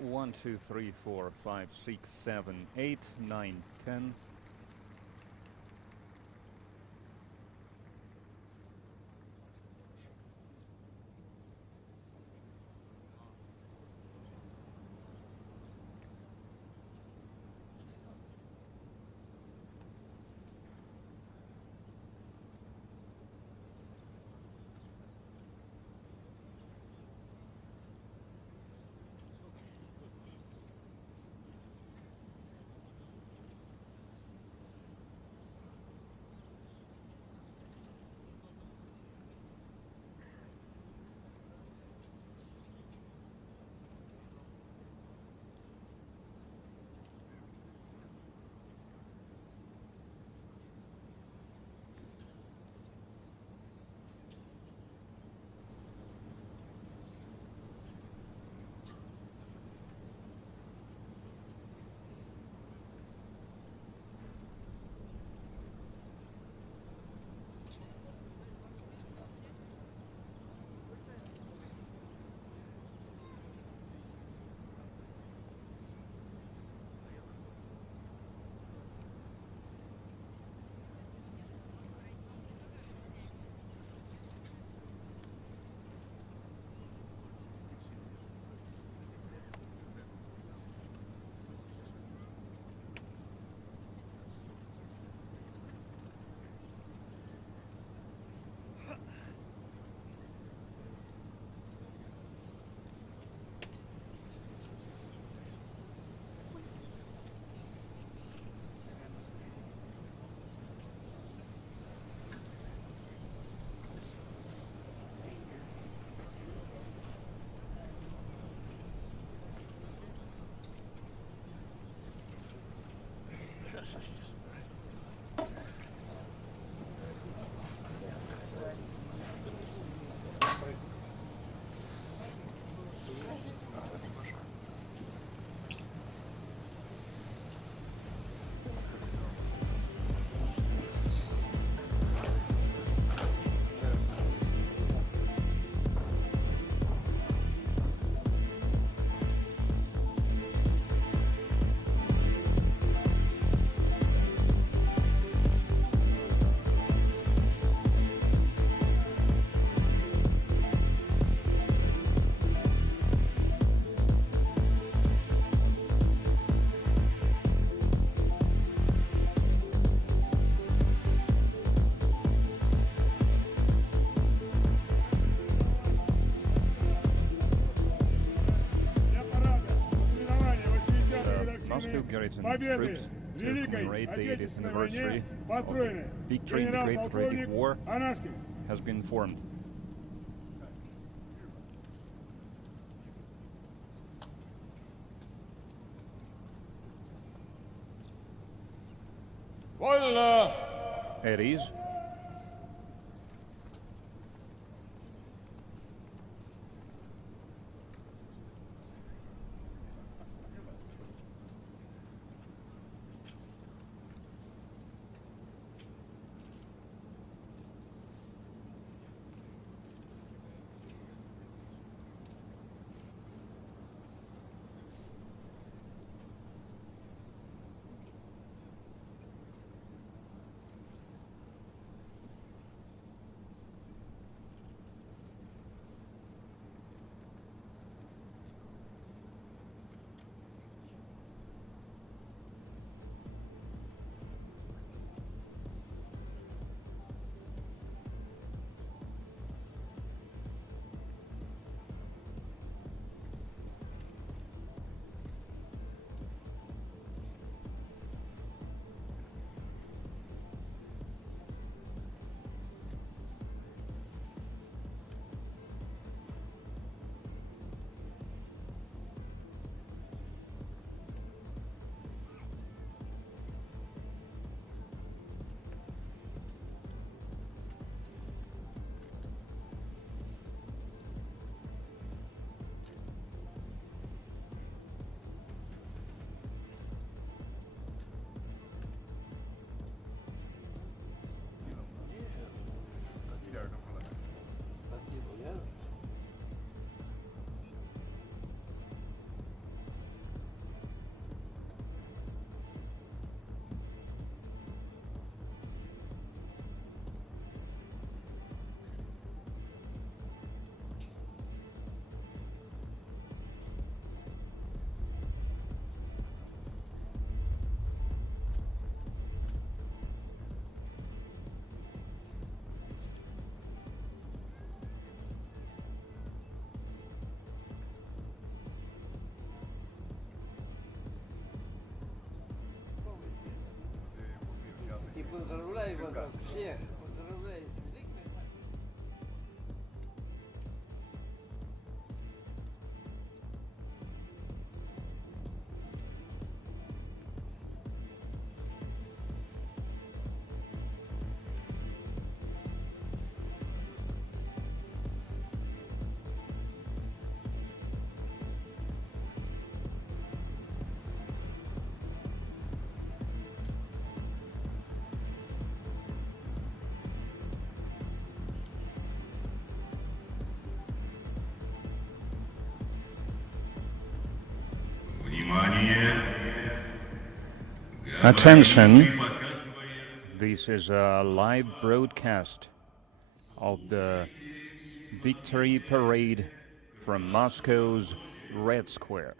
1, 2, 3, 4, 5, 6, 7, 8, 9, 10. Troops to commemorate the 80th anniversary of the victory in the Great Patriotic War has been formed. It is. Attention, this is a live broadcast of the Victory Parade from Moscow's Red Square.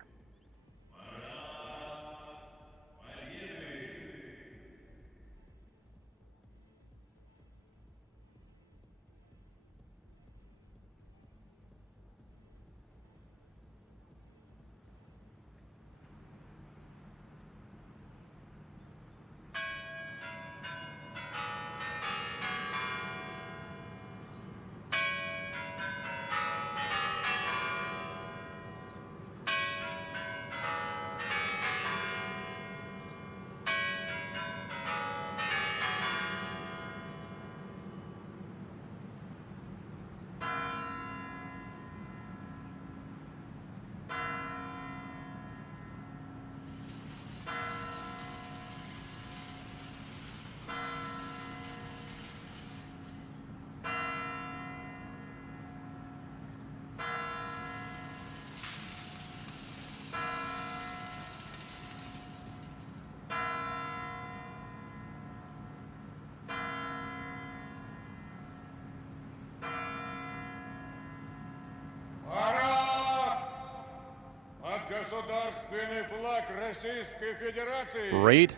Государственный флаг Российской Федерации Parade.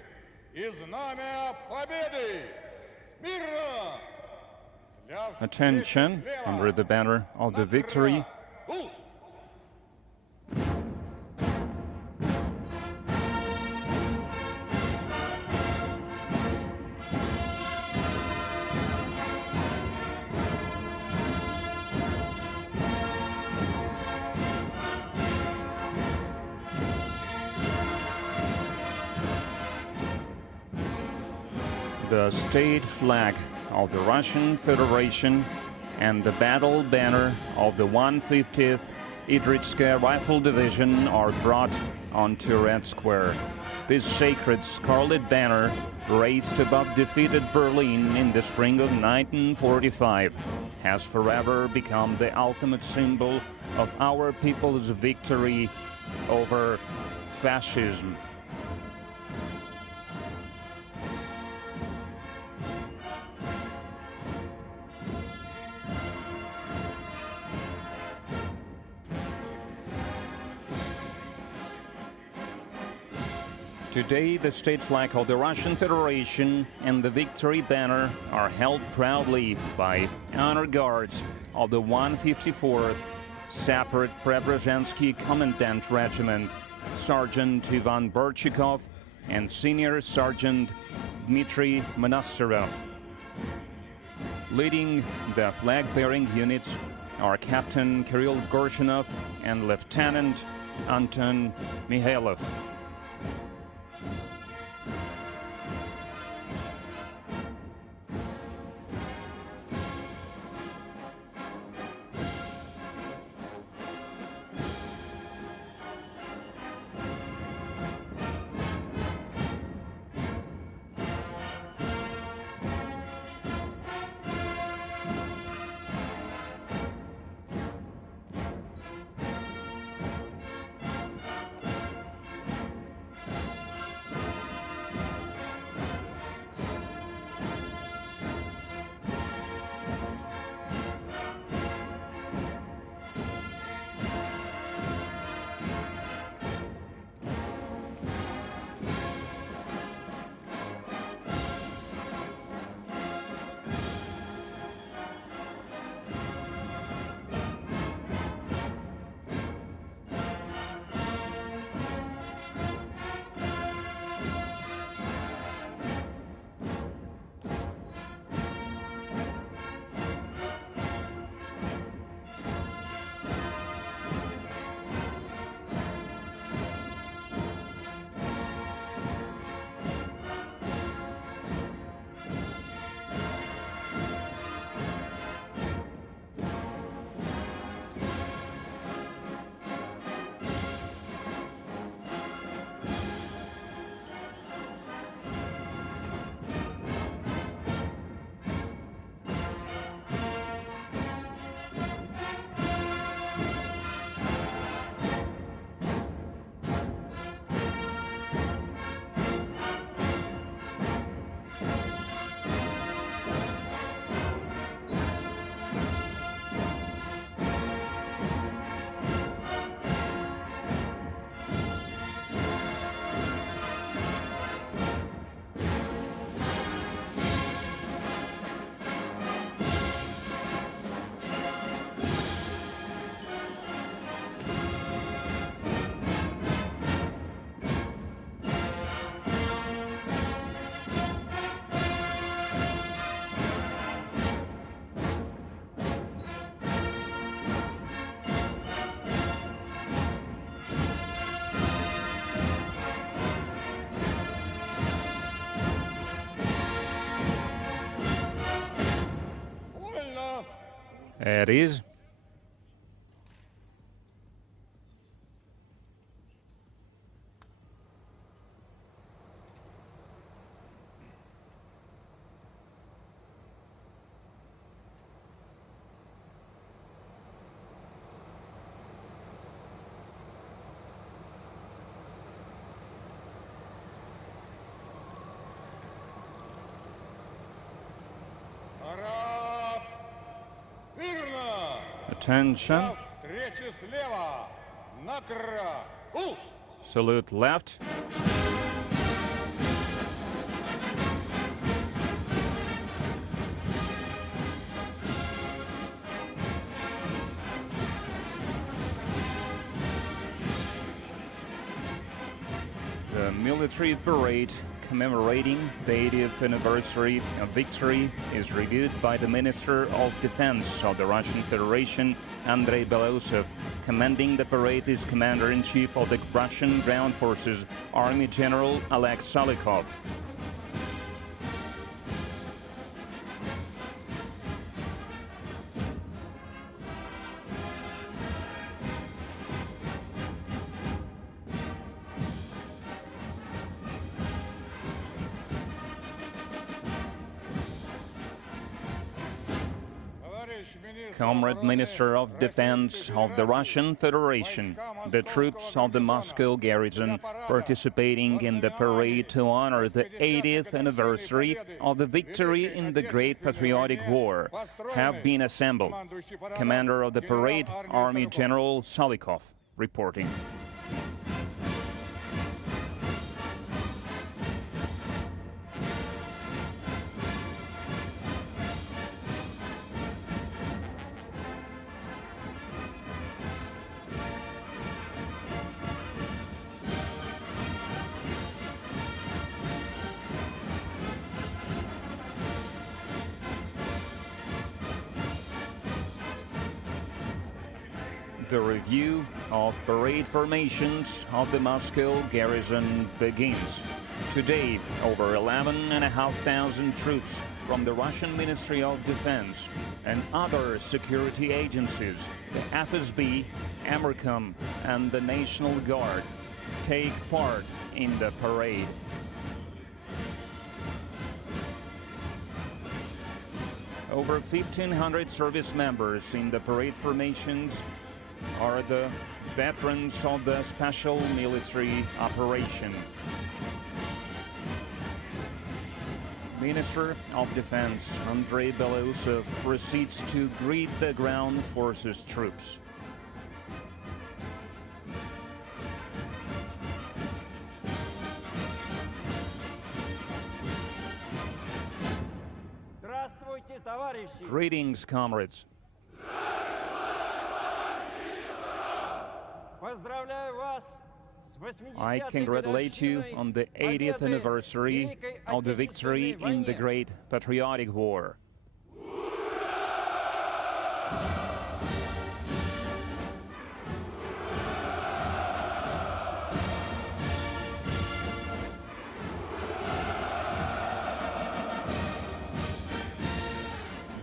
И знамя победы. Смирно! Attention, under the banner of the victory. The state flag of the Russian Federation and the battle banner of the 150th Idritskaya Rifle Division are brought onto Red Square. This sacred scarlet banner, raised above defeated Berlin in the spring of 1945, has forever become the ultimate symbol of our people's victory over fascism. Today, the state flag of the Russian Federation and the victory banner are held proudly by honor guards of the 154th Separate Preobrazhensky Commandant Regiment, Sergeant Ivan Borchikov and Senior Sergeant Dmitry Monasterov. Leading the flag-bearing units are Captain Kirill Gorshinov and Lieutenant Anton Mikhailov. It is. Араб! Мирно! Attention. До встречи слева! Накра! Salute left. The military parade commemorating the 80th anniversary of victory is reviewed by the Minister of Defense of the Russian Federation, Andrei Belousov. Commanding the parade is Commander-in-Chief of the Russian Ground Forces, Army General Oleg Salikov. Comrade Minister of Defense of the Russian Federation, the troops of the Moscow garrison participating in the parade to honor the 80th anniversary of the victory in the Great Patriotic War have been assembled. Commander of the parade, Army General Salikov, reporting. The review of parade formations of the Moscow garrison begins. Today, over 11,500 troops from the Russian Ministry of Defense and other security agencies, the FSB, Amercom, and the National Guard, take part in the parade. Over 1,500 service members in the parade formations are the veterans of the special military operation. Minister of Defense Andrei Belousov proceeds to greet the ground forces troops. Greetings, comrades. I congratulate you on the 80th anniversary of the victory in the Great Patriotic War.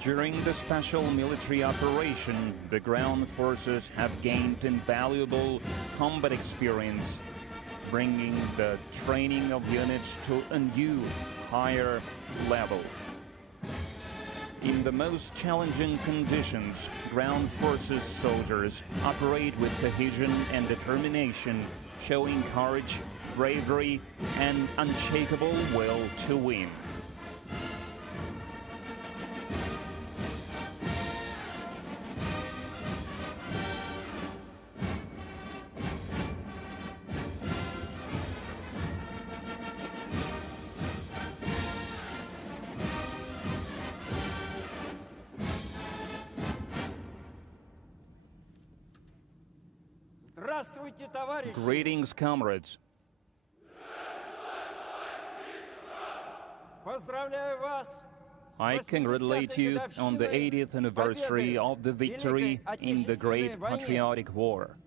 During the special military operation, the ground forces have gained invaluable combat experience, bringing the training of units to a new, higher level. In the most challenging conditions, ground forces soldiers operate with cohesion and determination, showing courage, bravery, and unshakable will to win. Greetings, comrades. I congratulate you on the 80th anniversary of the victory in the Great Patriotic War.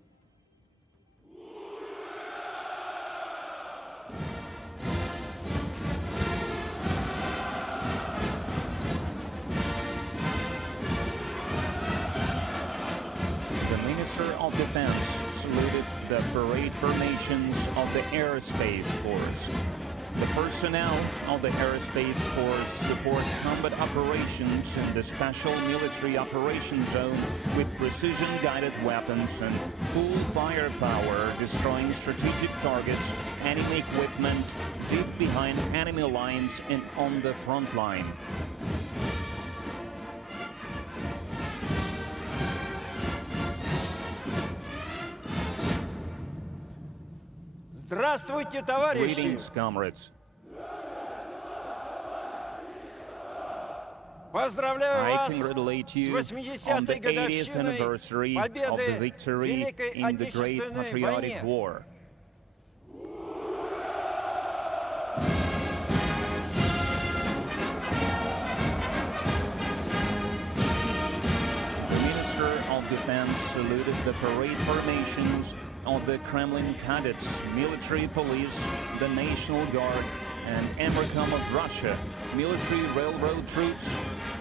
the parade formations of the Aerospace Force. The personnel of the Aerospace Force support combat operations in the Special Military Operations Zone with precision-guided weapons and full firepower, destroying strategic targets, enemy equipment, deep behind enemy lines and on the front line. Здравствуйте, товарищи! Greetings, comrades. Поздравляю I вас congratulate с you on 80-й the 80th годовщиной anniversary of the победы victory Великой in the Great Отечественной Patriotic войне. War. The Minister of Defense saluted the parade formations of the Kremlin cadets, military police, the National Guard, and Amercom of Russia, military railroad troops,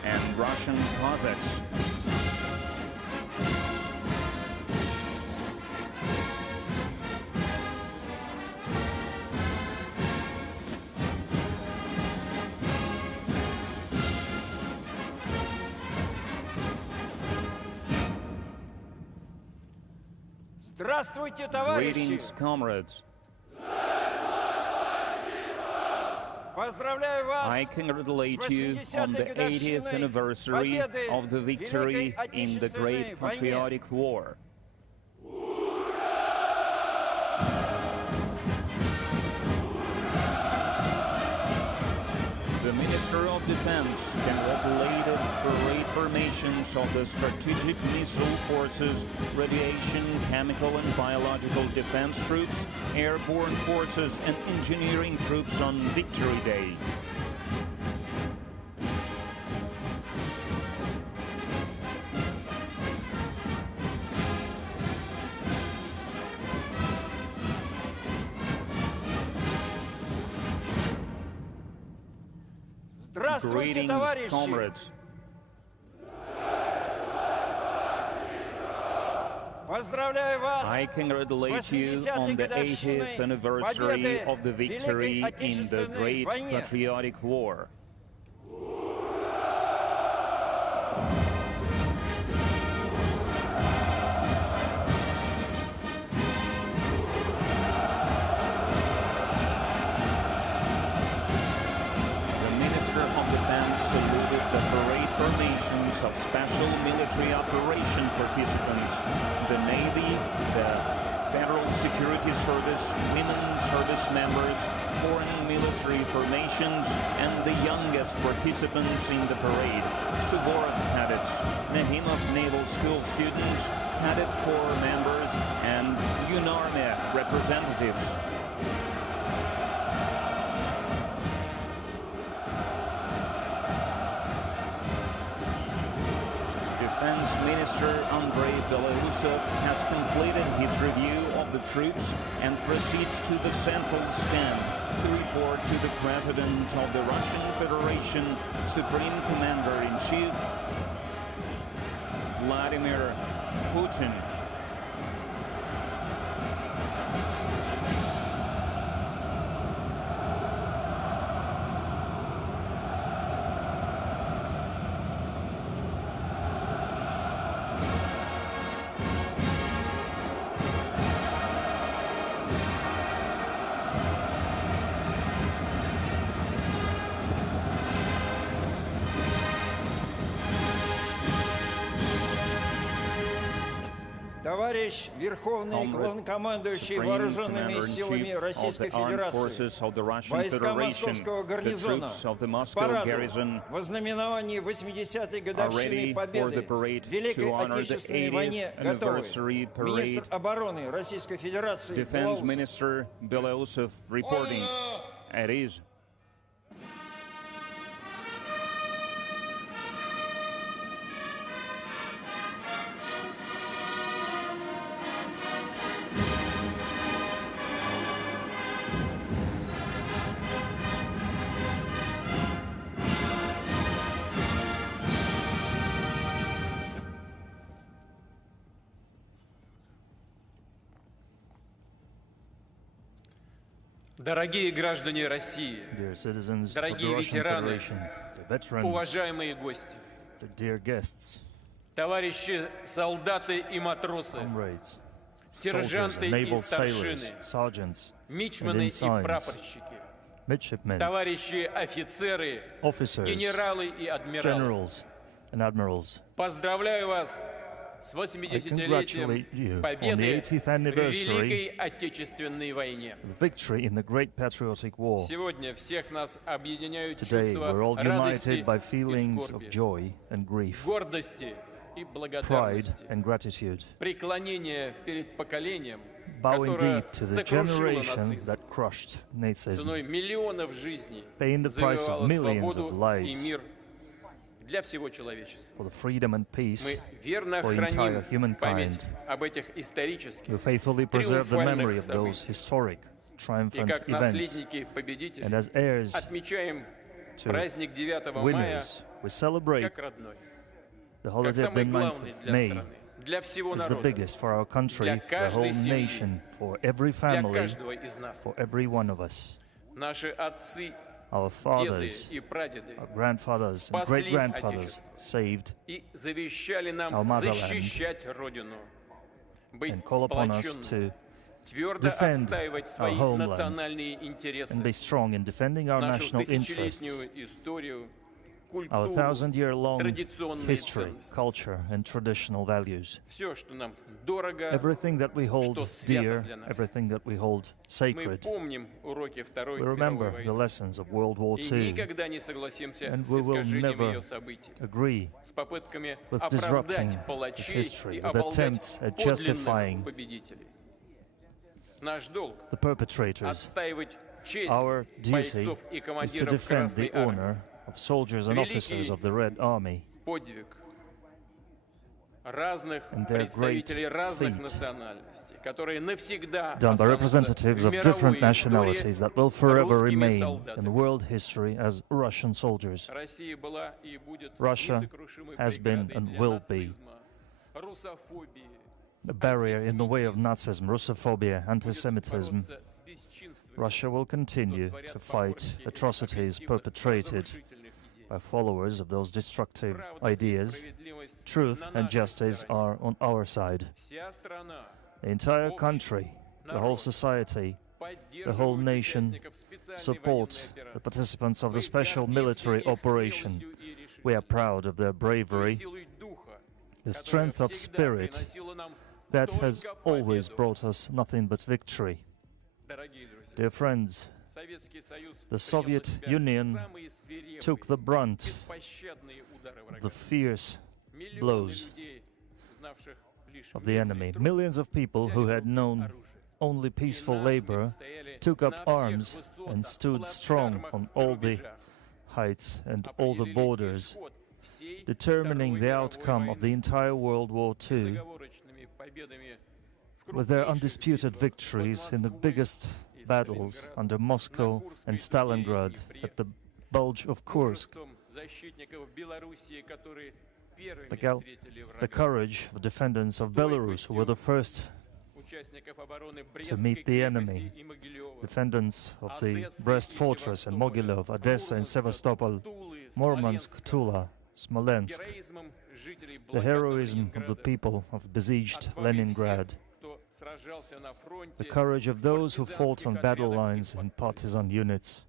and Russian Cossacks. Здравствуйте, товарищи! Greetings, comrades. Поздравляю вас I с congratulate you 80-й on the 80th годовщиной anniversary победы of the victory Великой in the Отечественной Great войне. Patriotic War. The Minister of Defense congratulated parade formations of the Strategic Missile Forces, Radiation, Chemical and Biological Defense Troops, Airborne Forces and Engineering Troops on Victory Day. Здравствуйте, Greetings, товарищи! comrades. Поздравляю вас I congratulate you с on 80-й the годовщиной 80th anniversary победы of the victory Великой in the Отечественной Great войне. Patriotic War. The Minister of Defense saluted the parade formations of special military operation participants, the Navy, the Federal Security Service, women service members, foreign military formations, and the youngest participants in the parade, Suvorov cadets, Nahimov Naval School students, Cadet Corps members, and UNARME representatives. Defense Minister Andrei Belousov has completed his review of the troops and proceeds to the central stand to report to the President of the Russian Federation, Supreme Commander-in-Chief, Vladimir Putin. Товарищ Верховный Главнокомандующий Supreme Вооруженными силами Commander-in-Chief of Российской the Armed Федерации, Forces of the Russian войска Federation, Московского the гарнизона, troops of the к Moscow параду garrison в ознаменовании 80-й are годовщины ready for the победы parade в Великой to honor the Отечественной войне 80th готовы. anniversary Министр parade. обороны Российской Федерации Defense Белоусов. Minister Belousov reporting. It is. Дорогие граждане России, dear citizens of the Дорогие Russian ветераны, Federation, the veterans, уважаемые гости, the dear guests, товарищи солдаты и матросы, comrades, soldiers сержанты and и naval sailors, старшины, sergeants, and мичманы и ensigns, прапорщики, midshipmen, товарищи офицеры, officers, генералы и адмиралы. generals, and admirals. Поздравляю вас с I congratulate you 80-летием on the победы 80th в anniversary Великой Отечественной войне. of the victory in the Great Patriotic War. Сегодня всех нас объединяют Today, чувства we're all радости united by и feelings of скорби, joy and grief, гордости и pride благодарности, and gratitude, преклонение перед поколением, bowing которое deep to the сокрушило generation нацизм, that crushed Nazism, ценой миллионов жизней paying the price of завоевало millions of свободу и lives мир для всего человечества. for the freedom and peace. Мы верно for entire храним память humankind. об этих исторических We faithfully preserve the memory триумфальных of those событиях. historic, И triumphant как events. наследники And победителей as heirs отмечаем to праздник 9 мая winners, we celebrate как родной, the как holiday of the самый 9th главный of для May страны, для всего is the народа, biggest for our country, для for the whole каждой семьи, nation, for every для family, каждого из нас. for every one of us. Наши отцы, Our деды fathers, и прадеды our grandfathers, and спасли great-grandfathers Отечество saved и завещали нам our motherland защищать Родину, быть and call upon us сплоченными, to твердо defend отстаивать our свои homeland национальные интересы, and be strong in defending our нашу national interests, тысячелетнюю историю, our культуру, 1000-year-long традиционные history, ценности. culture, and traditional values. Все, что нам дорого, Everything that we hold что свято dear, для нас. everything that we hold мы sacred. помним уроки Второй We мировой remember the войны lessons of World War и II, никогда не согласимся and с we will искажением never ее событий, agree с попытками with disrupting оправдать this палачей history, и with оболгать attempts at подлинных justifying победителей. Наш долг the perpetrators. отстаивать честь Our duty бойцов и is to командиров defend Красной the Армии, honor of soldiers and officers of the Red Army подвиг разных and their представителей great разных feat национальностей, которые навсегда done by останутся representatives в of different мировой nationalities истории that will forever русскими remain in солдатами. world history as Russian soldiers. Россия была и будет Russia несокрушимой has been преградой and для will be нацизма, русофобии, A barrier in the way of Nazism, Russophobia, будет anti-Semitism. бороться с бесчинствами, Russia will continue что творят to fight поборники atrocities агрессивных, perpetrated разрушительных идей. by followers of those destructive Правда и ideas. справедливость Truth на and нашей justice стороне. are on our side. Вся страна The entire country, the whole society, the whole поддерживает nation участников специальной support военной the операции. participants of the Мы special гордимся military их operation. смелостью и We are решительностью, proud of their той bravery, силой духа, the которая strength of всегда spirit приносила нам that has только always победу. brought us nothing but victory. Дорогие друзья, Dear friends, Советский Союз the принял Soviet на себя Union самые свирепые, took the brunt беспощадные удары of врага. the fierce Миллионы blows людей, знавших лишь of the мирный enemy. труд, Millions of people who взяли в had руки known оружие. only И peaceful насмерть labor стояли took up на всех arms высотах, and stood strong плацдармах, on all the рубежах, heights and all the определили borders, исход всей determining Второй the мировой outcome of the войны. entire World War II Безоговорочными победами в with their крупнейших undisputed битвах victories под in the Москвой biggest и battles Сталинград, under на Moscow Курской and дуге Stalingrad, и Днепре. at the Bulge of Kursk. Мужеством защитников Белоруссии, которые первыми The встретили врага. The courage of defendants of Belarus, who were the first Участников обороны to Брестской meet the enemy, крепости и Могилева, defendants of the Одессы Brest и Fortress and Севастополя, Mogilov, Odessa and Мурманска, Sevastopol, Тулы, Murmansk, Смоленска, Tula, Smolensk, героизмом жителей the heroism of the Ленинграда, people of besieged отвагой Leningrad, всех, кто сражался на фронте, the courage of those who fought on партизанских battle отрядах и lines in подполье, partisan units,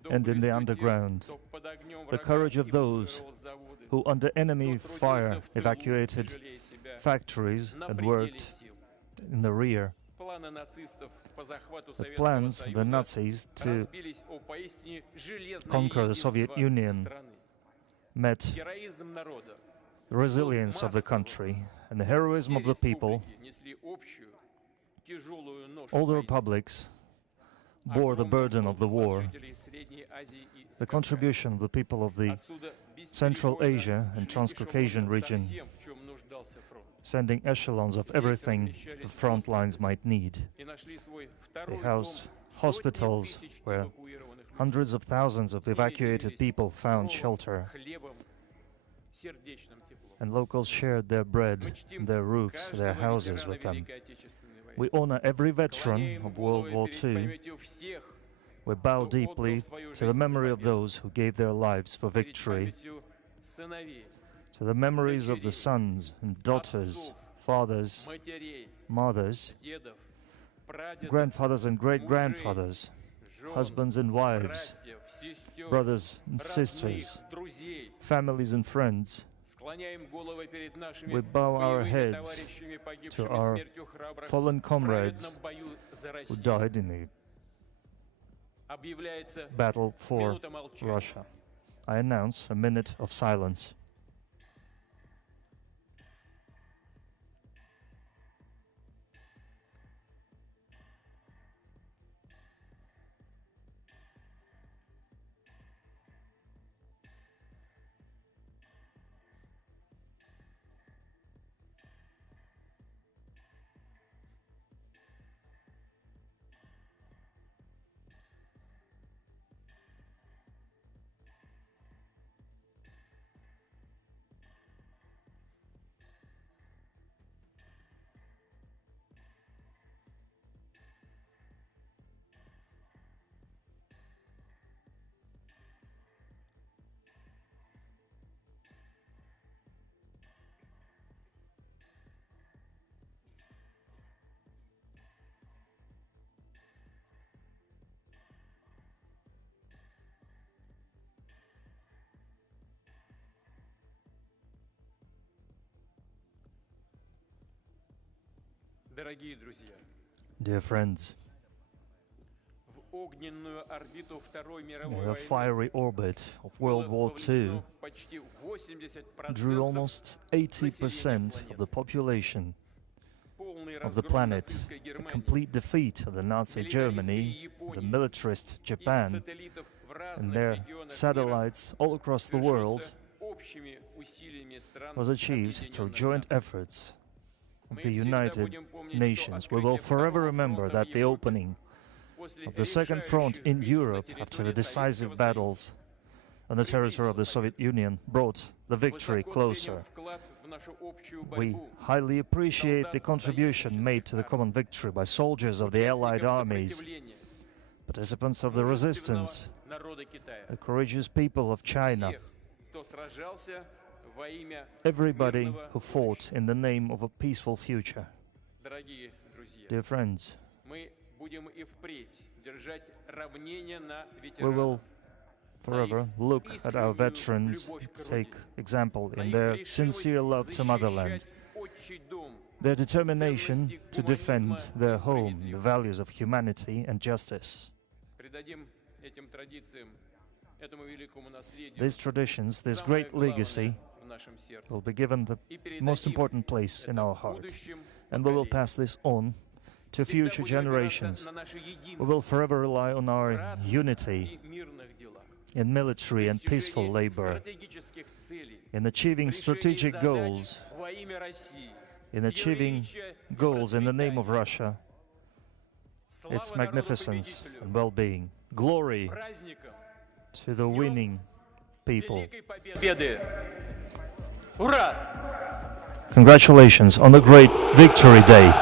кто and in the близкий underground, тем, кто под огнем the врага courage of эвакуировал those заводы, who under enemy кто трудился fire в тылу, evacuated жалея себя, factories на and пределе worked сил. in the rear. Планы нацистов по захвату The Советского plans of the Союза Nazis to разбились о поистине железное conquer the Soviet единство Union страны. met Героизм народа, the resilience of the country and the heroism of the people. республики несли общую тяжелую ношу All the войны. republics bore the Огромный burden of the вклад war. жителей Средней Азии и The Закавказья. contribution of the people of the Отсюда Central бесперебойно Asia and шли Transcaucasian эшелоны со region, всем, в чем нуждался фронт. sending echelons of everything the front lines might need. И нашли свой They второй housed дом hospitals сотни тысяч where эвакуированных людей. hundreds of thousands of evacuated people found Кровом, shelter, хлебом, сердечным теплом. and locals shared their bread Мы чтим and their roofs, their каждого houses ветерана with them. Великой Отечественной войны. We honor every veteran Склоняем of World головы War перед II памятью всех, We bow deeply to the memory of those who gave their lives for victory, to the memories of the sons and daughters, fathers, mothers, grandfathers and great-grandfathers, husbands and wives, brothers and sisters, families and friends. We bow our heads to our fallen comrades who died in the battle for Russia. I announce a minute of silence. Дорогие друзья, Dear friends, в огненную орбиту Второй in мировой the войны fiery orbit of World War II почти 80% drew almost 80% of the population of the planet, a complete defeat of the Nazi Germany, the militarist Japan, and their satellites all across the world was achieved through joint efforts of the United Nations. We will forever remember that the opening of the Second Front in Europe after the decisive battles on the territory of the Soviet Union brought the victory closer. We highly appreciate the contribution made to the common victory by soldiers of the Allied armies, participants of the resistance, the courageous people of China, everybody who fought in the name of a peaceful future. Dear friends, we will forever look at our veterans, take example in their sincere love to motherland, their determination to defend their home, the values of humanity and justice. These traditions, this great legacy, will be given the most important place in our heart, and we will pass this on to future generations. We will forever rely on our unity in military and peaceful labor, in achieving strategic goals, in achieving goals in the name of Russia, its magnificence and well-being. Glory to the winning people. Congratulations on the great Victory Day.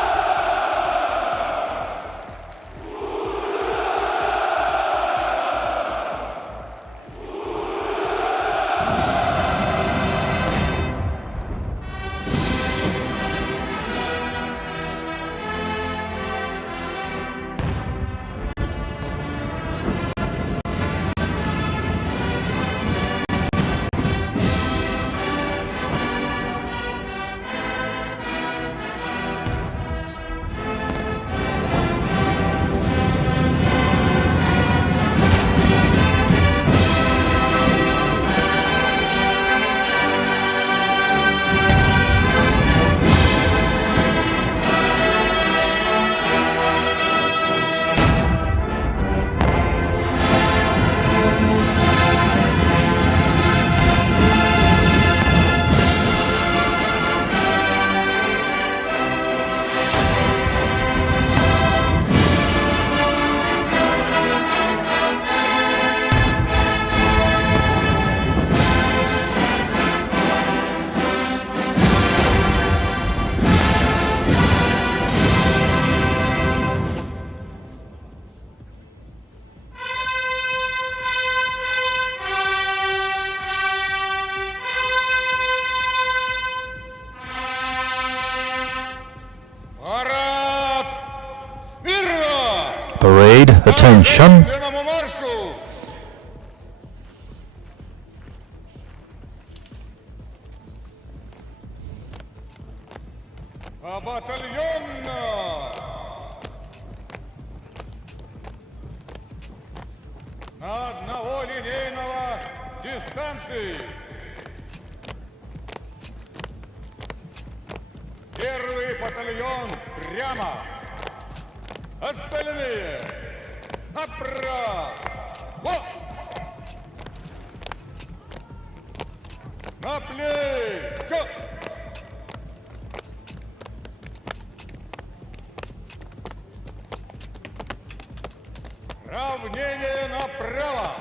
Parade, attention. Длинному маршу! А батальонно! На одного линейного дистанции! Первый батальон прямо! Остальные направо! На плечо! Равнение направо!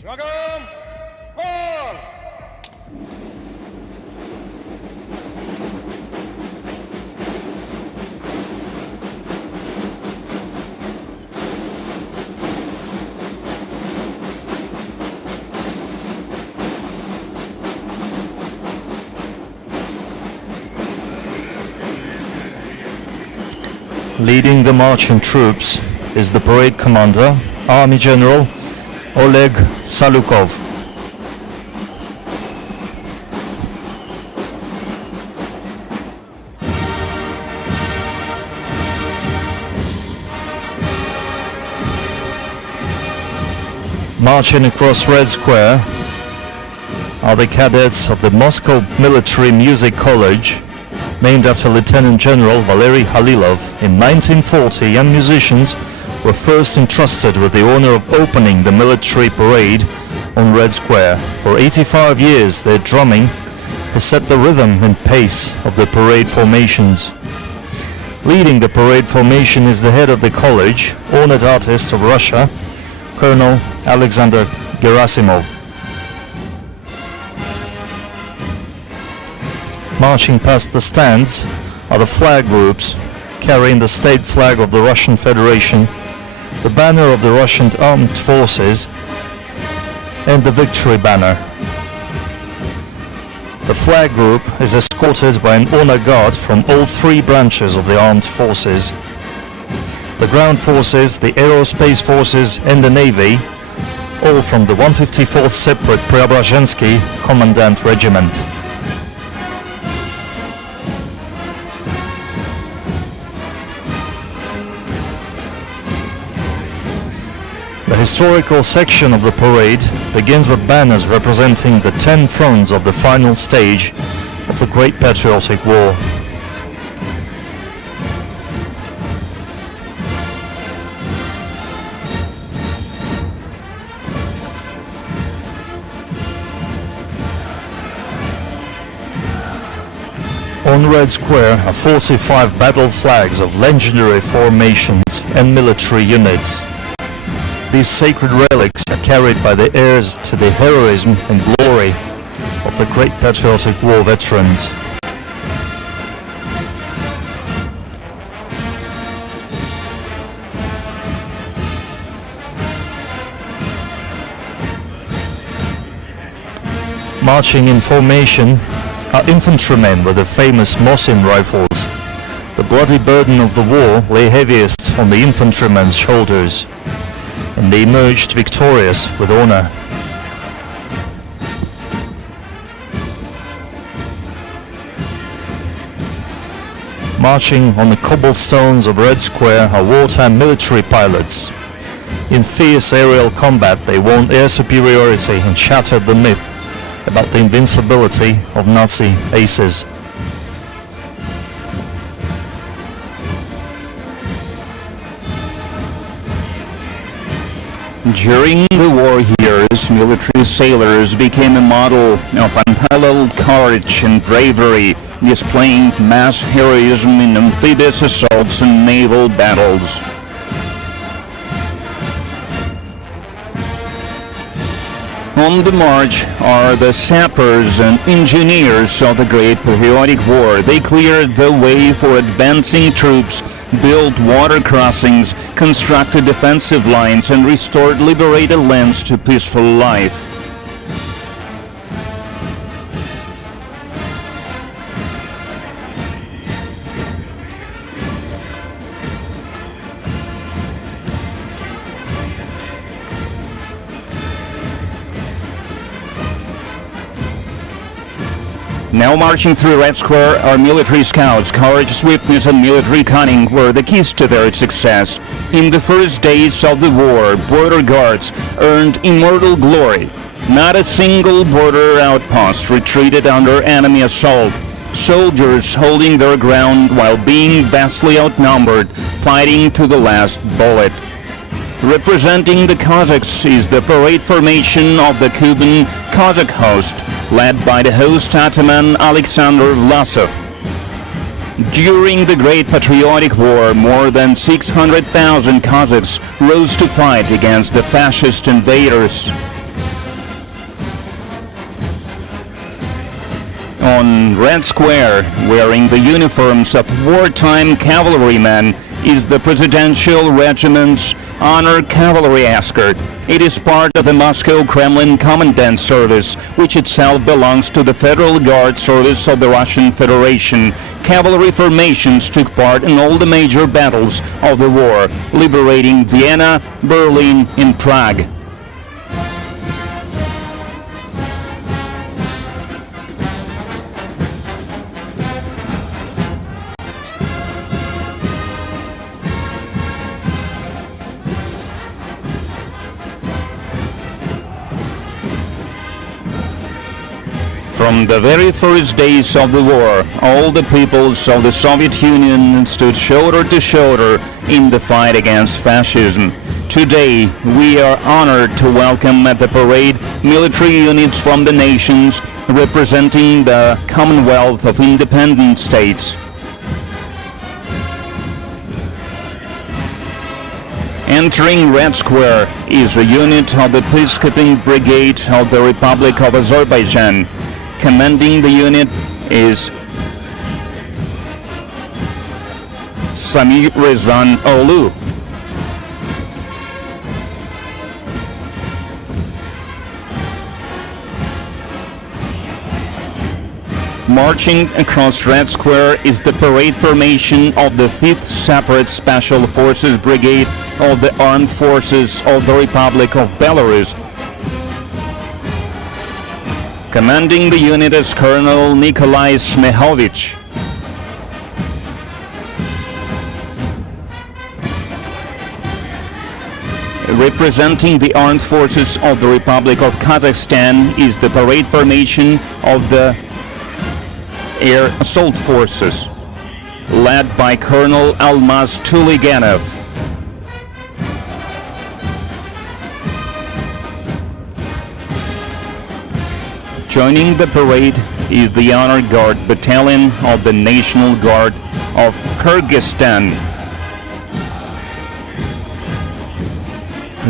Шагом марш! Leading the marching troops is the parade commander, Army General Oleg Salukov. Marching across Red Square are the cadets of the Moscow Military Music College, named after Lieutenant General Valery Halilov. In 1940, young musicians were first entrusted with the honor of opening the military parade on Red Square. For 85 years, their drumming has set the rhythm and pace of the parade formations. Leading the parade formation is the head of the college, honored artist of Russia, Colonel Alexander Gerasimov. Marching past the stands are the flag groups carrying the state flag of the Russian Federation, the banner of the Russian Armed Forces, and the victory banner. The flag group is escorted by an honor guard from all three branches of the armed forces: the ground forces, the aerospace forces, and the navy, all from the 154th Separate Preobrazhensky Commandant Regiment. The historical section of the parade begins with banners representing the 10 fronts of the final stage of the Great Patriotic War. On Red Square are 45 battle flags of legendary formations and military units. These sacred relics are carried by the heirs to the heroism and glory of the Great Patriotic War veterans. Marching in formation are infantrymen with the famous Mosin rifles. The bloody burden of the war lay heaviest on the infantrymen's shoulders, and they emerged victorious with honor. Marching on the cobblestones of Red Square are wartime military pilots. In fierce aerial combat, they won air superiority and shattered the myth about the invincibility of Nazi aces. During the war years, military sailors became a model of unparalleled courage and bravery, displaying mass heroism in amphibious assaults and naval battles. On the march are the sappers and engineers of the Great Patriotic War. They cleared the way for advancing troops, built water crossings, constructed defensive lines, and restored liberated lands to peaceful life. Now marching through Red Square are military scouts. Courage, swiftness, and military cunning were the keys to their success. In the first days of the war, border guards earned immortal glory. Not a single border outpost retreated under enemy assault. Soldiers holding their ground while being vastly outnumbered, fighting to the last bullet. Representing the Cossacks is the parade formation of the Kuban Cossack host, led by the host Ataman Alexander Vlasov. During the Great Patriotic War, more than 600,000 Cossacks rose to fight against the fascist invaders. On Red Square, wearing the uniforms of wartime cavalrymen, is the Presidential Regiment's Honor Cavalry Escort. It is part of the Moscow Kremlin Commandant Service, which itself belongs to the Federal Guard Service of the Russian Federation. Cavalry formations took part in all the major battles of the war, liberating Vienna, Berlin, and Prague. From the very first days of the war, all the peoples of the Soviet Union stood shoulder to shoulder in the fight against fascism. Today, we are honored to welcome at the parade military units from the nations representing the Commonwealth of Independent States. Entering Red Square is a unit of the Peacekeeping Brigade of the Republic of Azerbaijan. Commanding the unit is Samir Rezvan Olu. Marching across Red Square is the parade formation of the 5th Separate Special Forces Brigade of the Armed Forces of the Republic of Belarus. Commanding the unit is Colonel Nikolai Smehovich. Representing the Armed Forces of the Republic of Kazakhstan is the parade formation of the Air Assault Forces, led by Colonel Almaz Tuliganov. Joining the parade is the Honor Guard Battalion of the National Guard of Kyrgyzstan.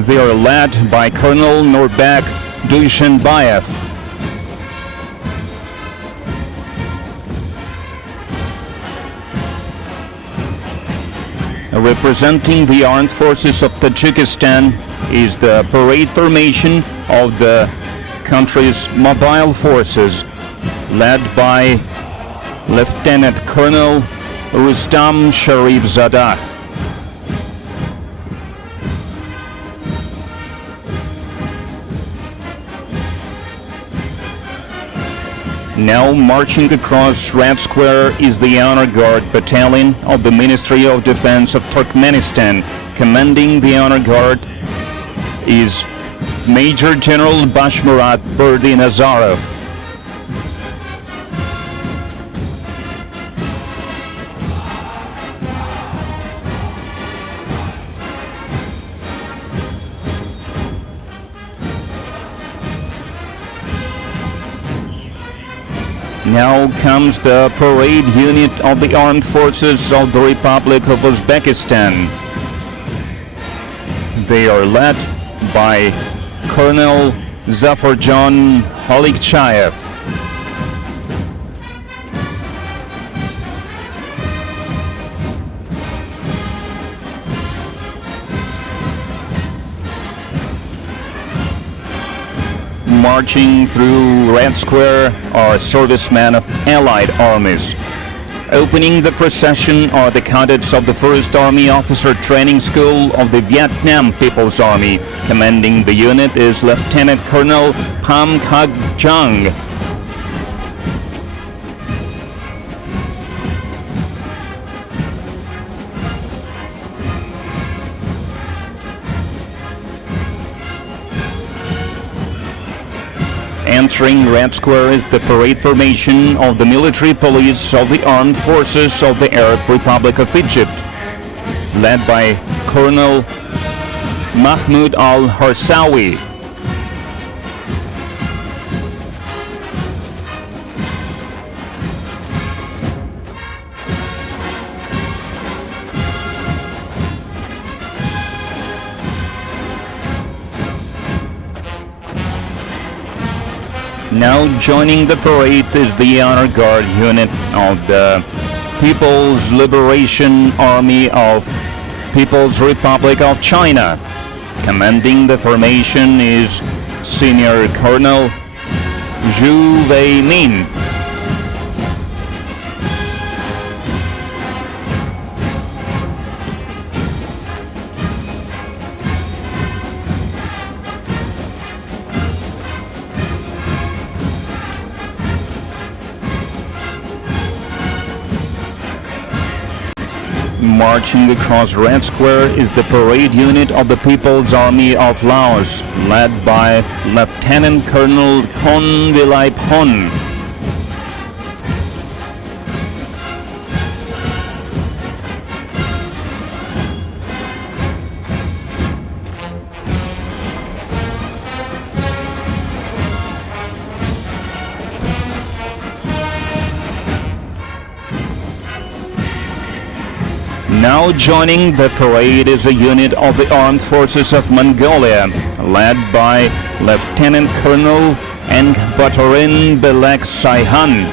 They are led by Colonel Nurbek Dushanbayev. Representing the Armed Forces of Tajikistan is the parade formation of the country's mobile forces, led by Lieutenant Colonel Rustam Sharifzada. Now marching across Red Square is the Honor Guard Battalion of the Ministry of Defense of Turkmenistan. Commanding the Honor Guard is Major General Bashmurat Berdi-Nazarov. Now comes the parade unit of the Armed Forces of the Republic of Uzbekistan. They are led by Colonel Zafarjan Halikchayev. Marching through Red Square are servicemen of Allied armies. Opening the procession are the cadets of the 1st Army Officer Training School of the Vietnam People's Army. Commanding the unit is Lieutenant Colonel Pham Khak Jang. entering Red Square is the parade formation of the military police of the armed forces of the Arab Republic of Egypt, led by Colonel Mahmoud al-Harsawi. Now joining the parade is the Honor Guard unit of the People's Liberation Army of People's Republic of China. Commanding the formation is Senior Colonel Zhu Wei-min. Marching across Red Square is the parade unit of the People's Army of Laos, led by Lieutenant Colonel Hon Vilaip Hon. Now joining the parade is a unit of the Armed Forces of Mongolia, led by Lieutenant Colonel Engbatarin Belek Saihan.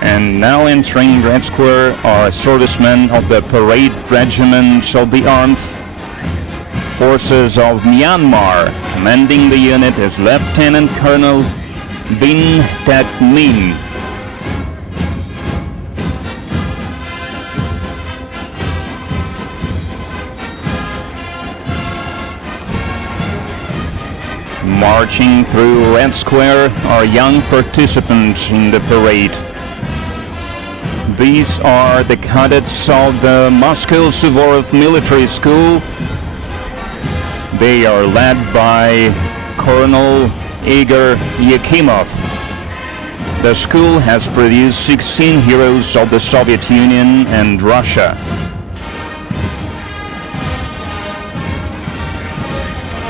And now entering Red Square are servicemen of the parade regiments of the Armed Forces of Myanmar. Commanding the unit is Lieutenant Colonel Vin Tat Min. Marching through Red Square are young participants in the parade. These are the cadets of the Moscow Suvorov Military School. They are led by Colonel Igor Yakimov. The school has produced 16 heroes of the Soviet Union and Russia.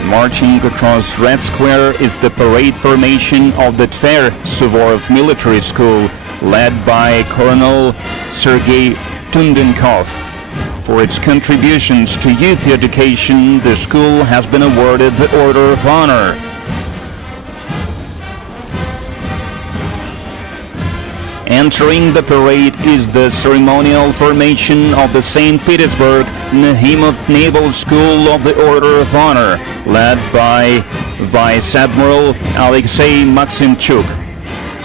Marching across Red Square is the parade formation of the Tver Suvorov Military School, led by Colonel Sergei Tundenkov. For its contributions to youth education, the school has been awarded the Order of Honor. Entering the parade is the ceremonial formation of the St. Petersburg Nahimov Naval School of the Order of Honor, led by Vice Admiral Alexei Maximchuk.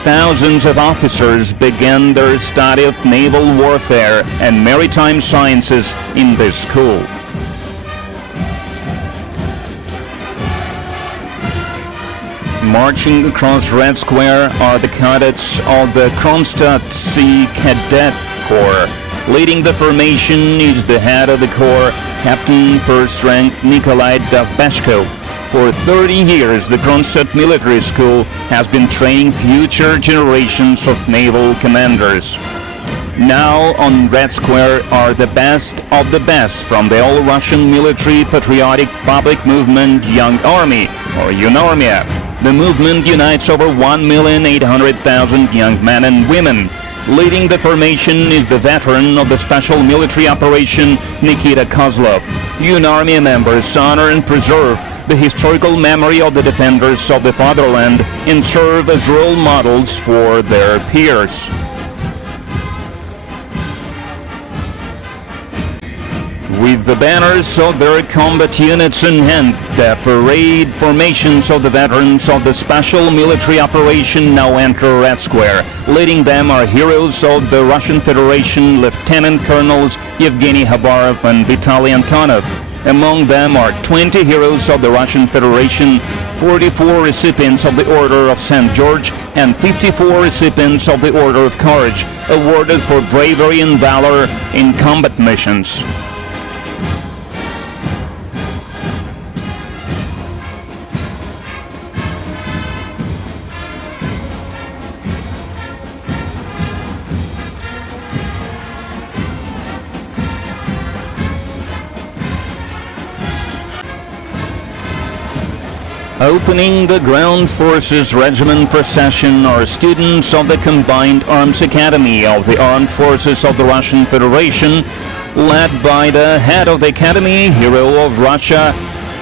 Thousands of officers began their study of naval warfare and maritime sciences in this school. Marching across Red Square are the cadets of the Kronstadt Sea Cadet Corps. Leading the formation is the head of the corps, Captain First Rank Nikolai Davbeshko. For 30 years, the Kronstadt Military School has been training future generations of naval commanders. Now on Red Square are the best of the best from the All-Russian Military Patriotic Public Movement Young Army, or UNARMIA. The movement unites over 1,800,000 young men and women. Leading the formation is the veteran of the Special Military Operation, Nikita Kozlov. UNARMIA members honor and preserve the historical memory of the defenders of the fatherland and serve as role models for their peers. With the banners of their combat units in hand, the parade formations of the veterans of the Special Military Operation now enter Red Square. Leading them are heroes of the Russian Federation, Lieutenant Colonels Yevgeny Khabarov and Vitaly Antonov. Among them are 20 heroes of the Russian Federation, 44 recipients of the Order of St. George, and 54 recipients of the Order of Courage, awarded for bravery and valor in combat missions. Opening the Ground Forces Regiment procession are students of the Combined Arms Academy of the Armed Forces of the Russian Federation, led by the head of the Academy, hero of Russia,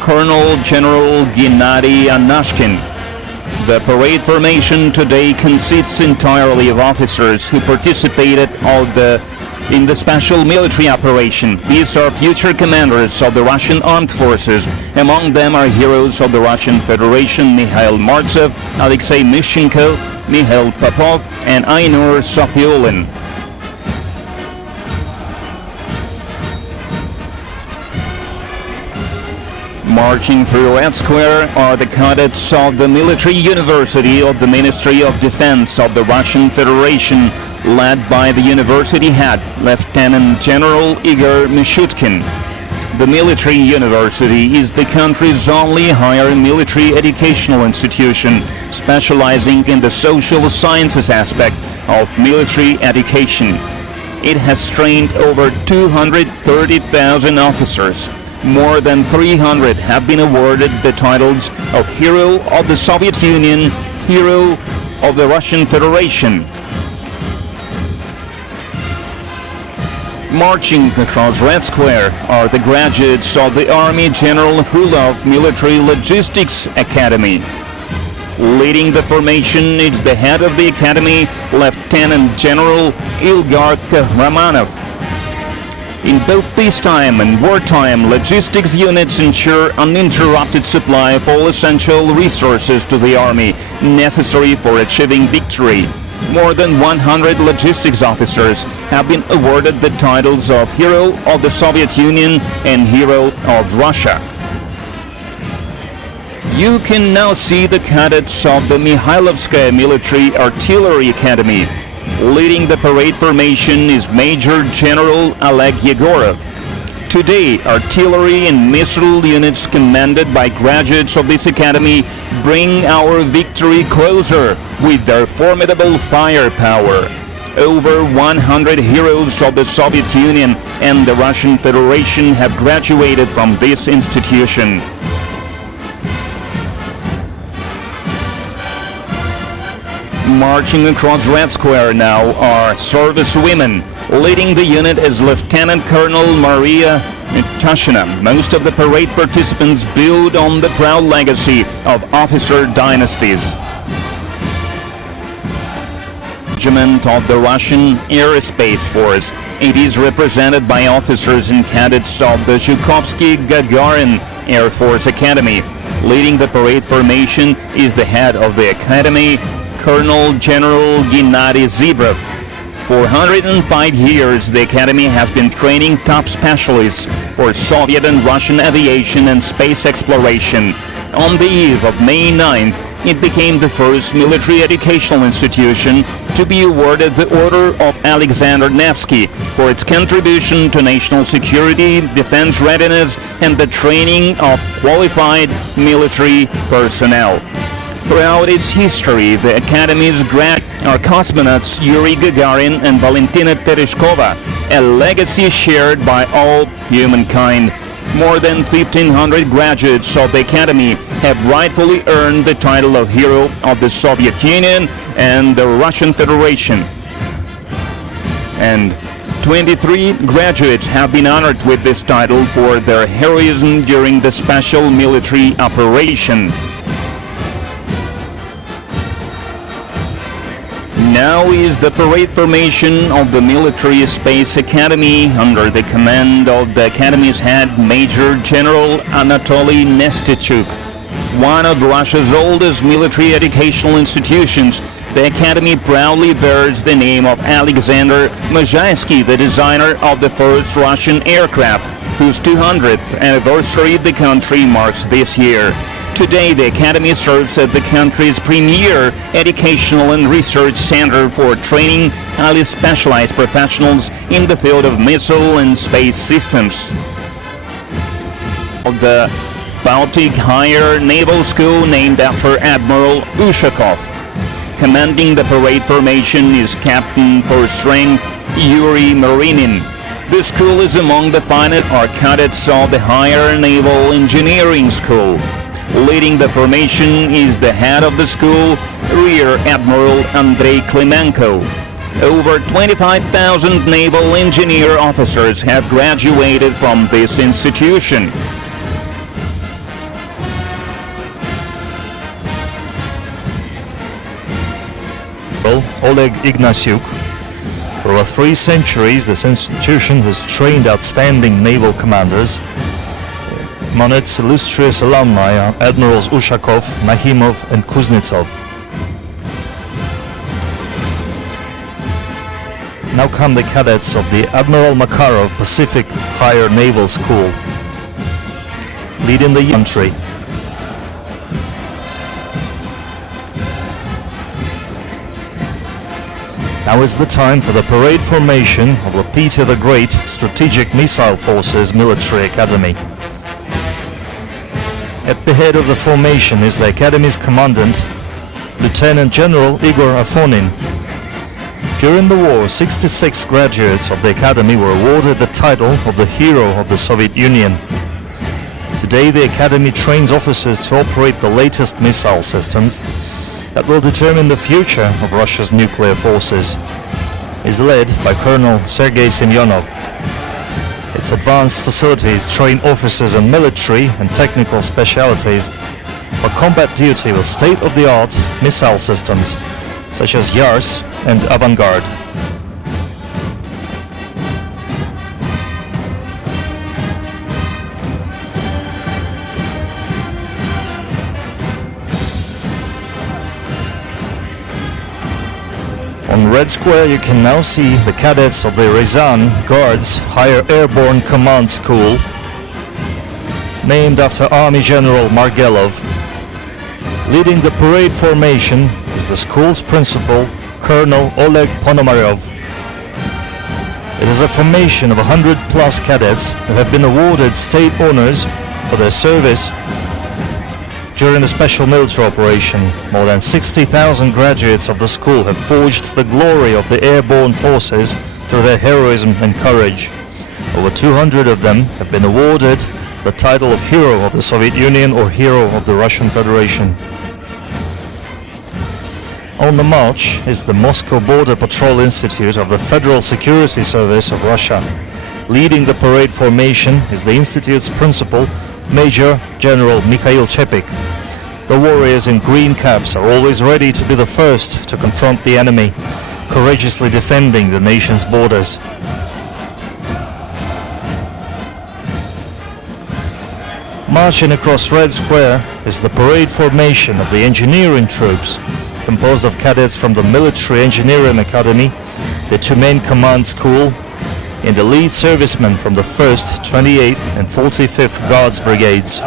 Colonel General Gennady Anashkin. The parade formation today consists entirely of officers who participated in the special military operation. These are future commanders of the Russian armed forces. Among them are heroes of the Russian Federation Mikhail Martsev, Alexei Mishchenko, Mikhail Popov, and Ainur Sofiulin. Marching through Red Square are the cadets of the Military University of the Ministry of Defense of the Russian Federation, led by the university head, Lieutenant General Igor Mishutkin. The Military University is the country's only higher military educational institution, specializing in the social sciences aspect of military education. It has trained over 230,000 officers. More than 300 have been awarded the titles of Hero of the Soviet Union, Hero of the Russian Federation. Marching across Red Square are the graduates of the Army General Krylov Military Logistics Academy. Leading the formation is the head of the academy, Lieutenant General Ilgar Kahramanov. In both peacetime and wartime, logistics units ensure uninterrupted supply of all essential resources to the army necessary for achieving victory. More than 100 logistics officers have been awarded the titles of Hero of the Soviet Union and Hero of Russia. You can now see the cadets of the Mikhailovskaya Military Artillery Academy. Leading the parade formation is Major General Oleg Yegorov. Today, artillery and missile units commanded by graduates of this academy bring our victory closer with their formidable firepower. Over 100 heroes of the Soviet Union and the Russian Federation have graduated from this institution. Marching across Red Square now are servicewomen. Leading the unit is Lieutenant Colonel Maria Tashina. Most of the parade participants build on the proud legacy of officer dynasties. Regiment of the Russian Aerospace Force. It is represented by officers and cadets of the Zhukovsky-Gagarin Air Force Academy. Leading the parade formation is the head of the academy, Colonel General Gennady Zebrov. For 105 years, the Academy has been training top specialists for Soviet and Russian aviation and space exploration. On the eve of May 9th, it became the first military educational institution to be awarded the Order of Alexander Nevsky for its contribution to national security, defense readiness, and the training of qualified military personnel. Throughout its history, the Academy's are cosmonauts Yuri Gagarin and Valentina Tereshkova, a legacy shared by all humankind. More than 1,500 graduates of the Academy have rightfully earned the title of Hero of the Soviet Union and the Russian Federation. And 23 graduates have been honored with this title for their heroism during the special military operation. Now is the parade formation of the Military Space Academy under the command of the Academy's head, Major General Anatoly Nestichuk. One of Russia's oldest military educational institutions, The Academy proudly bears the name of Alexander Mechanized, the designer of the first Russian aircraft, whose 200th anniversary the country marks this year. Today, the Academy serves as the country's premier educational and research center for training highly specialized professionals in the field of missile and space systems. The Baltic Higher Naval School, named after Admiral Ushakov. Commanding the parade formation is Captain First Rank Yuri Marinin. The school is among the finest cadets of the Higher Naval Engineering School. Leading the formation is the head of the school, Rear Admiral Andrei Klimenko. Over 25,000 naval engineer officers have graduated from this institution. Oleg Ignatiuk. For over 3 centuries, this institution has trained outstanding naval commanders. Among its illustrious alumni are Admirals Ushakov, Nakhimov, and Kuznetsov. Now come the cadets of the Admiral Makarov Pacific Higher Naval School, leading the country. Now is the time for the parade formation of the Peter the Great Strategic Missile Forces Military Academy. At the head of the formation is the Academy's commandant, Lieutenant General Igor Afonin. During the war, 66 graduates of the Academy were awarded the title of the Hero of the Soviet Union. Today, the Academy trains officers to operate the latest missile systems that will determine the future of Russia's nuclear forces. It is led by Colonel Sergei Semyonov. Its advanced facilities train officers in military and technical specialties for combat duty with state-of-the-art missile systems, such as Yars and Avangard. On Red Square, you can now see the cadets of the Ryazan Guards Higher Airborne Command School, named after Army General Margelov. Leading the parade formation is the school's principal, Colonel Oleg Ponomaryov. It is a formation of 100+ cadets who have been awarded state honors for their service during a special military operation. More than 60,000 graduates of the school have forged the glory of the airborne forces through their heroism and courage. Over 200 of them have been awarded the title of Hero of the Soviet Union or Hero of the Russian Federation. On the march is the Moscow Border Patrol Institute of the Federal Security Service of Russia. Leading the parade formation is the institute's principal, Major General Mikhail Chepik. The warriors in green caps are always ready to be the first to confront the enemy, courageously defending the nation's borders. Marching across Red Square is the parade formation of the engineering troops, composed of cadets from the Military Engineering Academy, the 2 main command school, and the lead servicemen from the 1st, 28th and 45th Guards Brigades.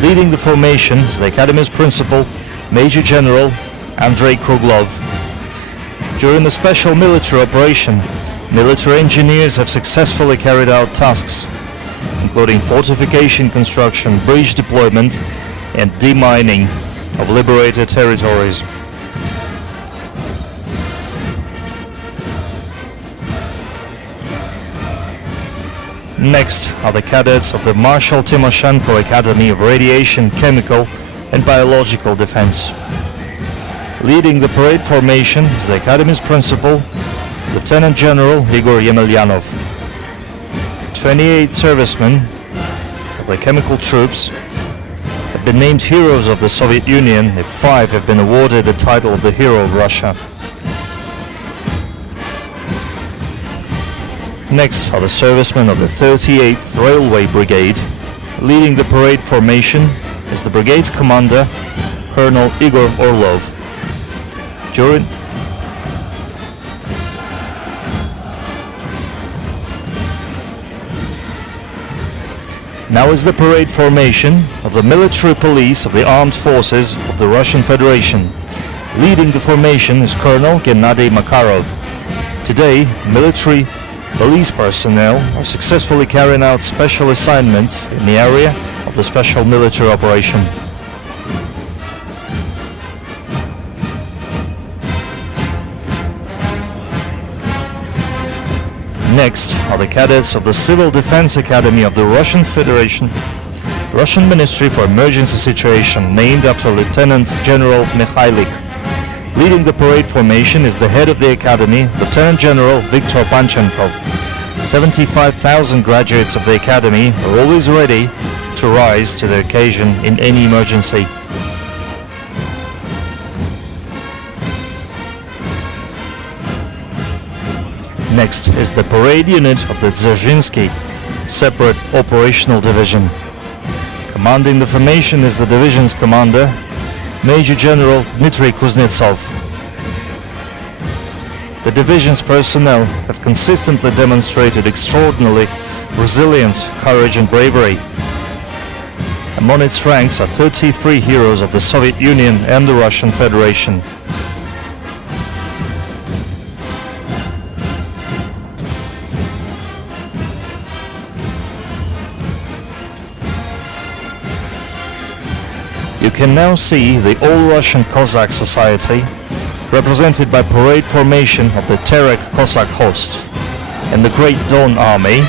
Leading the formation is the Academy's principal, Major General Andrei Kruglov. During the special military operation, military engineers have successfully carried out tasks, including fortification construction, bridge deployment, and demining of liberated territories. Next are the cadets of the Marshal Timoshenko Academy of Radiation, Chemical and Biological Defense. Leading the parade formation is the Academy's principal, Lieutenant General Igor Yemelyanov. 28 servicemen of the chemical troops have been named heroes of the Soviet Union, and 5 have been awarded the title of the Hero of Russia. Next are the servicemen of the 38th Railway Brigade. Leading the parade formation is the brigade's commander, Colonel Igor Orlov. During Now is the parade formation of the military police of the armed forces of the Russian Federation. Leading the formation is Colonel Gennady Makarov. Today, military police personnel are successfully carrying out special assignments in the area of the special military operation. Next are the cadets of the Civil Defense Academy of the Russian Federation, Russian Ministry for Emergency Situation, named after Lieutenant General Mikhailik. Leading the parade formation is the head of the academy, Lieutenant General Viktor Panchenkov. 75,000 graduates of the academy are always ready to rise to the occasion in any emergency. Next is the parade unit of the Dzerzhinsky Separate Operational Division. Commanding the formation is the division's commander, Major General Dmitry Kuznetsov. The division's personnel have consistently demonstrated extraordinary resilience, courage and bravery. Among its ranks are 33 heroes of the Soviet Union and the Russian Federation. You can now see the All-Russian Cossack Society, represented by parade formation of the Terek Cossack Host and the Great Don Army.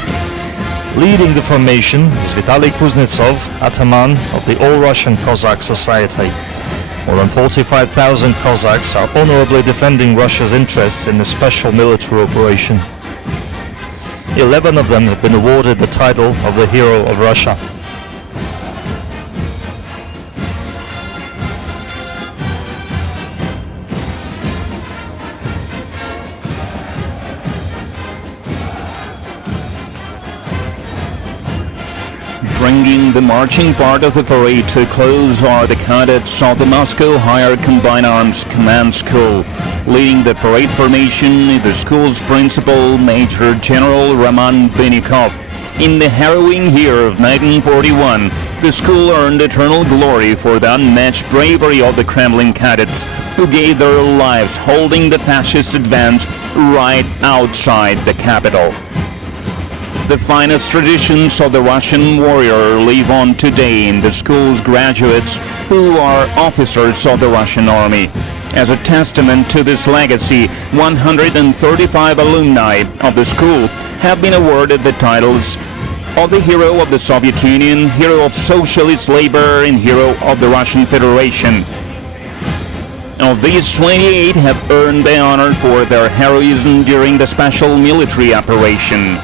Leading the formation is Vitaly Kuznetsov, Ataman of the All-Russian Cossack Society. More than 45,000 Cossacks are honorably defending Russia's interests in the special military operation. 11 of them have been awarded the title of the Hero of Russia. Bringing the marching part of the parade to a close are the cadets of the Moscow Higher Combined Arms Command School. Leading the parade formation is the school's principal, Major General Roman Benikov. In the harrowing year of 1941, the school earned eternal glory for the unmatched bravery of the Kremlin cadets, who gave their lives holding the fascist advance right outside the capital. The finest traditions of the Russian warrior live on today in the school's graduates, who are officers of the Russian Army. As a testament to this legacy, 135 alumni of the school have been awarded the titles of the Hero of the Soviet Union, Hero of Socialist Labor, and Hero of the Russian Federation. Of these, 28 have earned the honor for their heroism during the special military operation.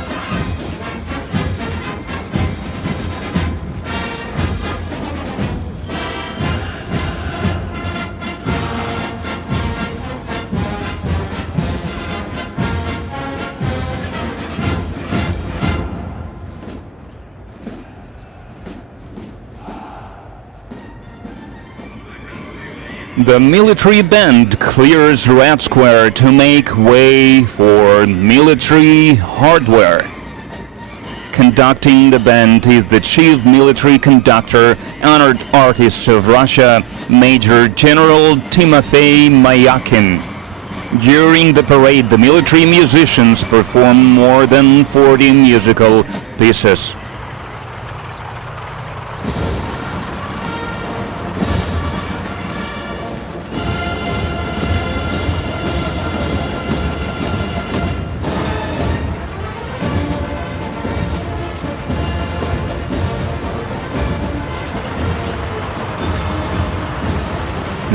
The military band clears Red Square to make way for military hardware. Conducting the band is the Chief Military Conductor, Honored Artist of Russia, Major General Timofey Mayakin. During the parade, the military musicians perform more than 40 musical pieces.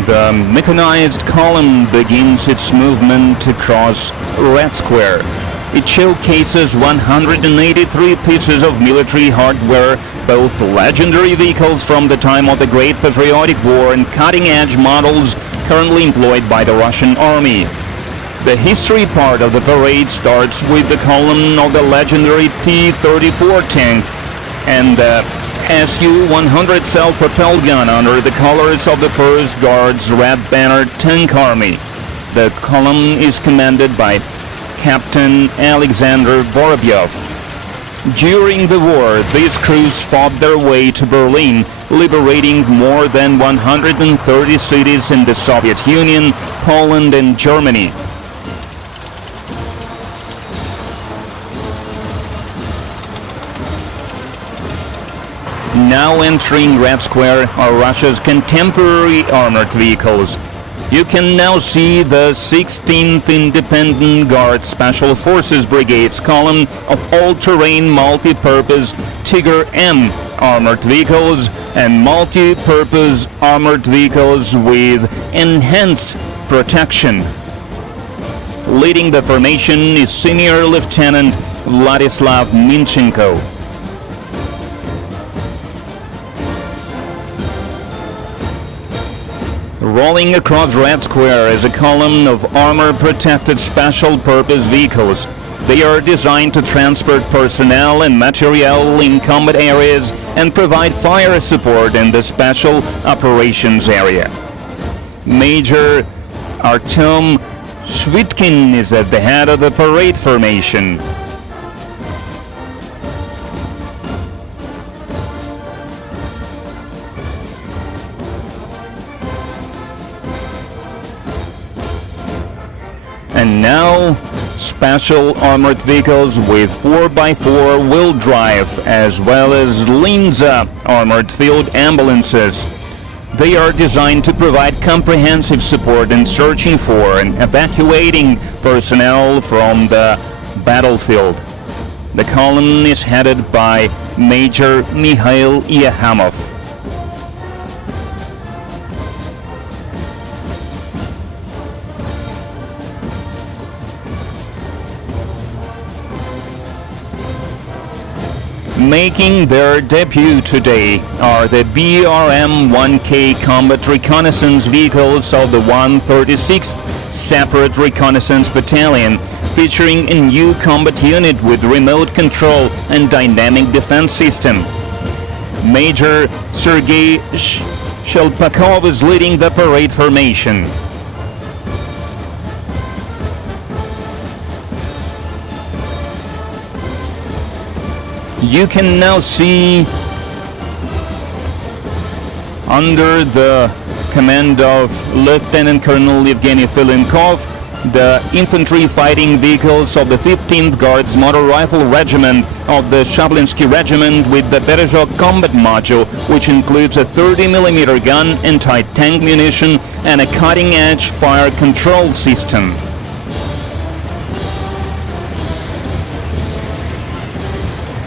The mechanized column begins its movement across Red Square. It showcases 183 pieces of military hardware, both legendary vehicles from the time of the Great Patriotic War and cutting-edge models currently employed by the Russian Army. The history part of the parade starts with the column of the legendary T-34 tank and the Su-100 self-propelled gun under the colors of the 1st Guards Red Banner Tank Army. The column is commanded by Captain Alexander Vorobyov. During the war, these crews fought their way to Berlin, liberating more than 130 cities in the Soviet Union, Poland, and Germany. Now entering Red Square are Russia's contemporary armored vehicles. You can now see the 16th Independent Guard Special Forces Brigade's column of all-terrain multi-purpose Tiger M armored vehicles and multi-purpose armored vehicles with enhanced protection. Leading the formation is Senior Lieutenant Vladislav Minchenko. Rolling across Red Square is a column of armor-protected special-purpose vehicles. They are designed to transport personnel and material in combat areas and provide fire support in the special operations area. Major Artem Shvitkin is at the head of the parade formation. And now, special armored vehicles with 4x4 wheel drive, as well as Linza armored field ambulances. They are designed to provide comprehensive support in searching for and evacuating personnel from the battlefield. The column is headed by Major Mikhail Yahamov. Making their debut today are the BRM-1K combat reconnaissance vehicles of the 136th Separate Reconnaissance Battalion, featuring a new combat unit with remote control and dynamic defense system. Major Sergei Shelpakov is leading the parade formation. You can now see, under the command of Lieutenant Colonel Evgeny Filenkov, the infantry fighting vehicles of the 15th Guards Motor Rifle Regiment of the Shablinsky Regiment with the Berezhok combat module, which includes a 30mm gun, anti-tank munition, and a cutting-edge fire control system.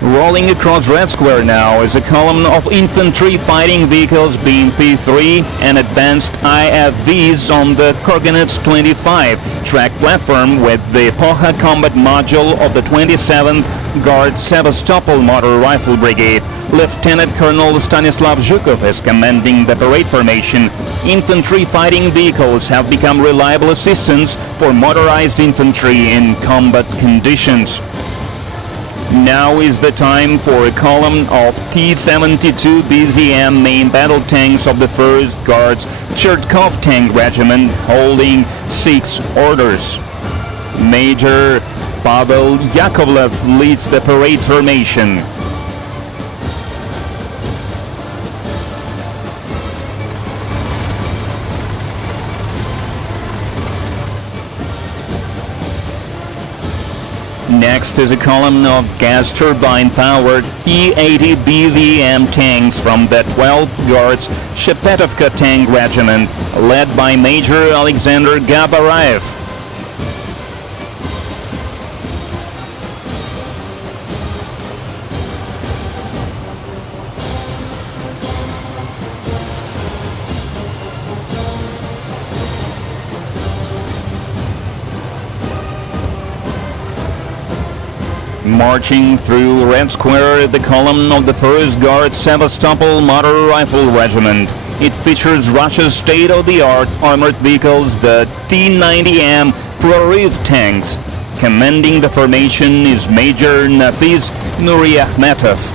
Rolling across Red Square now is a column of infantry fighting vehicles BMP-3 and advanced IFVs on the Kurganets 25 track platform with the Poha combat module of the 27th Guard Sevastopol Motor Rifle Brigade. Lieutenant Colonel Stanislav Zhukov is commanding the parade formation. Infantry fighting vehicles have become reliable assistance for motorized infantry in combat conditions. Now is the time for a column of T-72 BZM main battle tanks of the 1st Guards Chertkov Tank Regiment, holding 6 orders. Major Pavel Yakovlev leads the parade formation. Next is a column of gas turbine-powered E-80 BVM tanks from the 12th Guards Shepetovka Tank Regiment, led by Major Alexander Gabarayev. Marching through Red Square, the column of the 1st Guard Sevastopol Motor Rifle Regiment. It features Russia's state-of-the-art armored vehicles, the T-90M Prorыв tanks. Commanding the formation is Major Nafiz Nuriahmetov.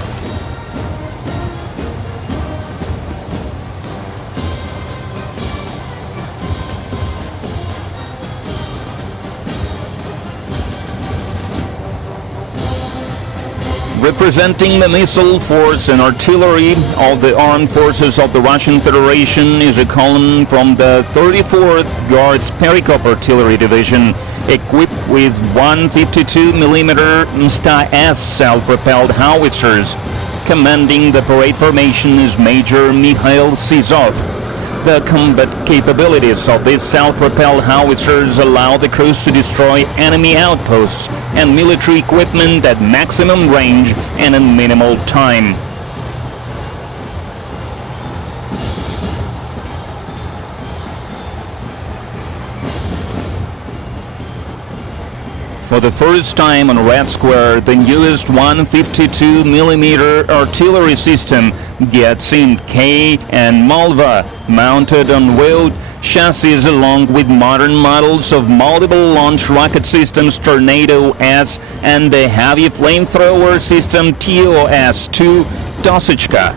Representing the missile force and artillery of the armed forces of the Russian Federation is a column from the 34th Guards Perikop Artillery Division, equipped with 152mm Msta-S self-propelled howitzers. Commanding the parade formation is Major Mikhail Sizov. The combat capabilities of these self-propelled howitzers allow the crews to destroy enemy outposts and military equipment at maximum range and in minimal time. For the first time on Red Square, the newest 152mm artillery system gets in K and Malva, mounted on wheeled chassis along with modern models of multiple launch rocket systems Tornado S and the heavy flamethrower system TOS-2 Dosichka.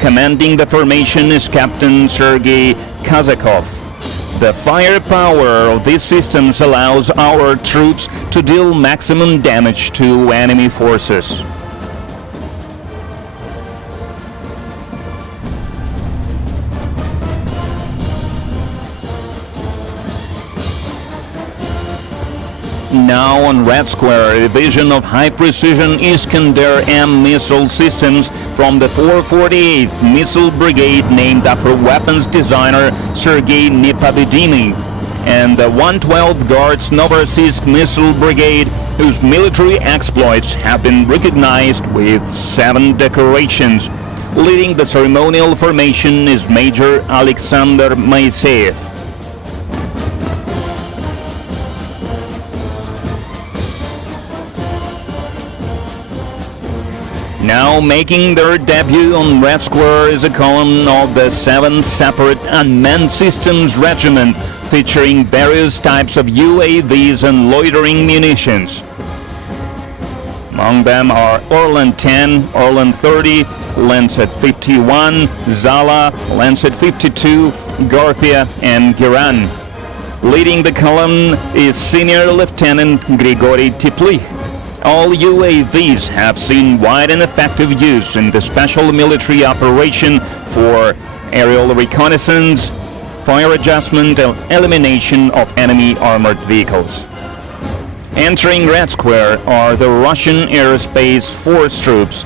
Commanding the formation is Captain Sergei Kazakov. The firepower of these systems allows our troops to deal maximum damage to enemy forces. Now on Red Square, a division of high-precision Iskander-M missile systems from the 448th Missile Brigade, named after weapons designer Sergei Nepobedimy, and the 112th Guards Novorossiysk Missile Brigade, whose military exploits have been recognized with 7 decorations. Leading the ceremonial formation is Major Alexander Moiseyev. Now making their debut on Red Square is a column of the 7th Separate Unmanned Systems Regiment, featuring various types of UAVs and loitering munitions. Among them are Orlan 10, Orlan 30, Lancet 51, Zala, Lancet 52, Garpia, and Giran. Leading the column is Senior Lieutenant Grigory Teplich. All UAVs have seen wide and effective use in the special military operation for aerial reconnaissance, fire adjustment, and elimination of enemy armored vehicles. Entering Red Square are the Russian Aerospace Force troops.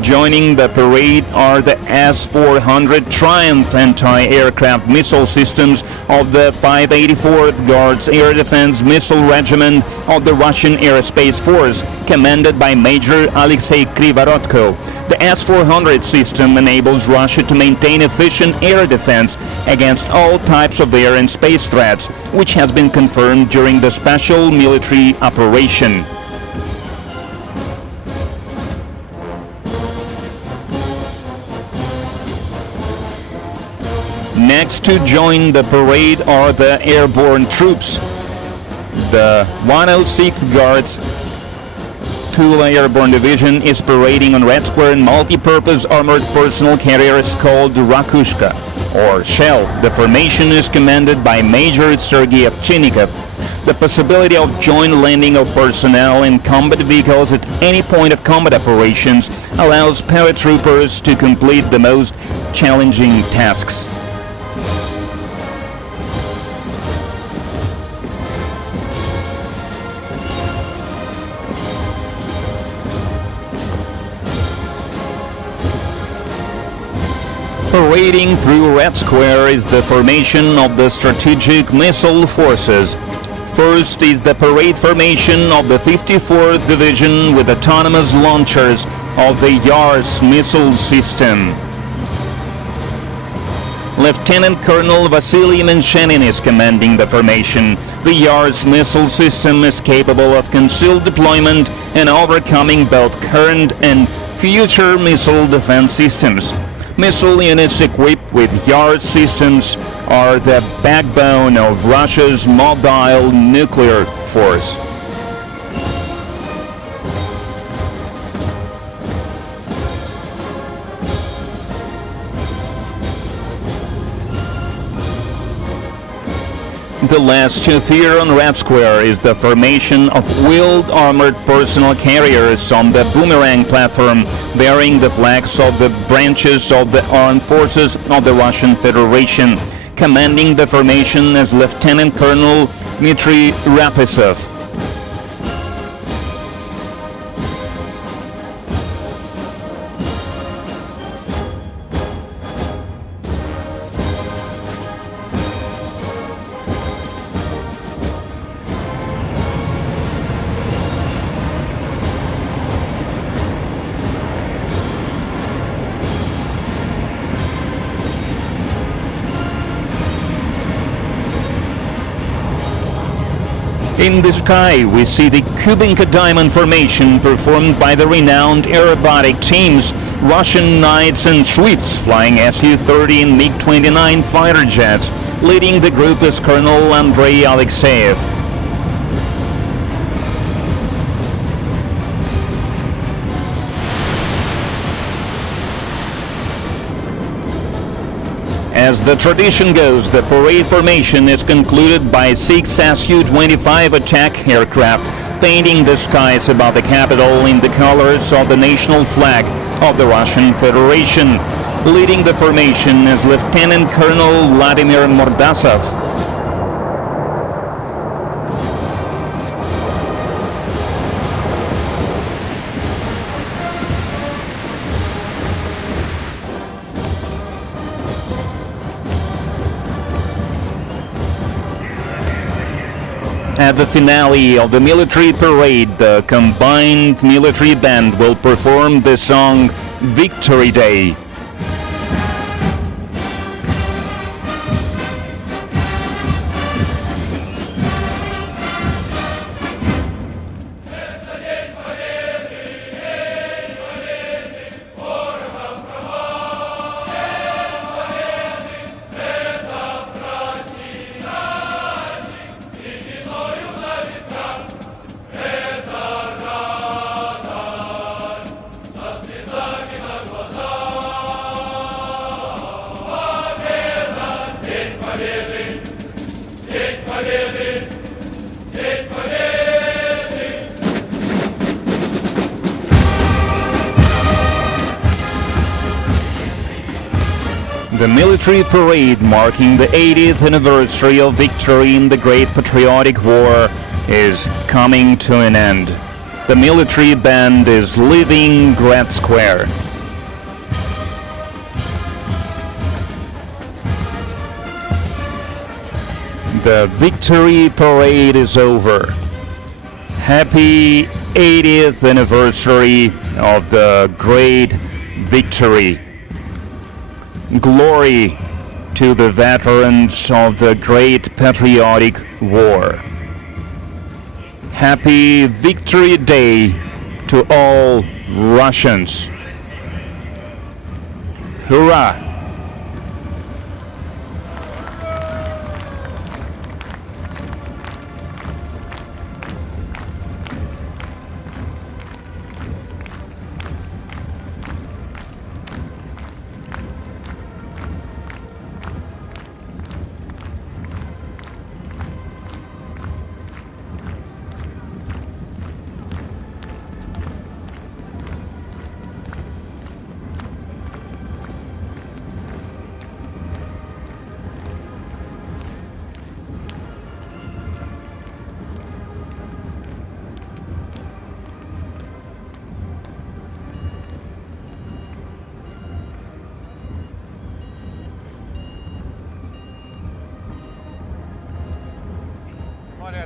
Joining the parade are the S-400 Triumph anti-aircraft missile systems of the 584th Guards Air Defense Missile Regiment of the Russian Aerospace Force, commanded by Major Alexei Krivorotko. The S-400 system enables Russia to maintain efficient air defense against all types of air and space threats, which has been confirmed during the special military operation. Next to join the parade are the airborne troops. The 106th Guards Tula Airborne Division is parading on Red Square in multi-purpose armored personnel carriers called Rakushka, or Shell. The formation is commanded by Major Sergei Ovchinnikov. The possibility of joint landing of personnel in combat vehicles at any point of combat operations allows paratroopers to complete the most challenging tasks. Parading through Red Square is the formation of the Strategic Missile Forces. First is the parade formation of the 54th Division with autonomous launchers of the Yars missile system. Lieutenant Colonel Vasily Menchenin is commanding the formation. The Yars missile system is capable of concealed deployment and overcoming both current and future missile defense systems. Missile units equipped with Yars systems are the backbone of Russia's mobile nuclear force. The last tooth here on Red Square is the formation of wheeled armored personal carriers on the Boomerang platform, bearing the flags of the branches of the armed forces of the Russian Federation. Commanding the formation is Lieutenant Colonel Dmitry Rapesov. In the sky, we see the Kubinka Diamond Formation performed by the renowned aerobatic teams Russian Knights and Swedes flying Su-30 and MiG-29 fighter jets. Leading the group is Colonel Andrei Alexeyev. As the tradition goes, the parade formation is concluded by 6 Su-25 attack aircraft painting the skies above the capital in the colors of the national flag of the Russian Federation. Leading the formation is Lieutenant Colonel Vladimir Mordasov. At the finale of the military parade, the combined military band will perform the song Victory Day. The military parade marking the 80th anniversary of victory in the Great Patriotic War is coming to an end. The military band is leaving Red Square. The victory parade is over. Happy 80th anniversary of the great victory. Glory to the veterans of the Great Patriotic War. Happy Victory Day to all Russians. Hurrah!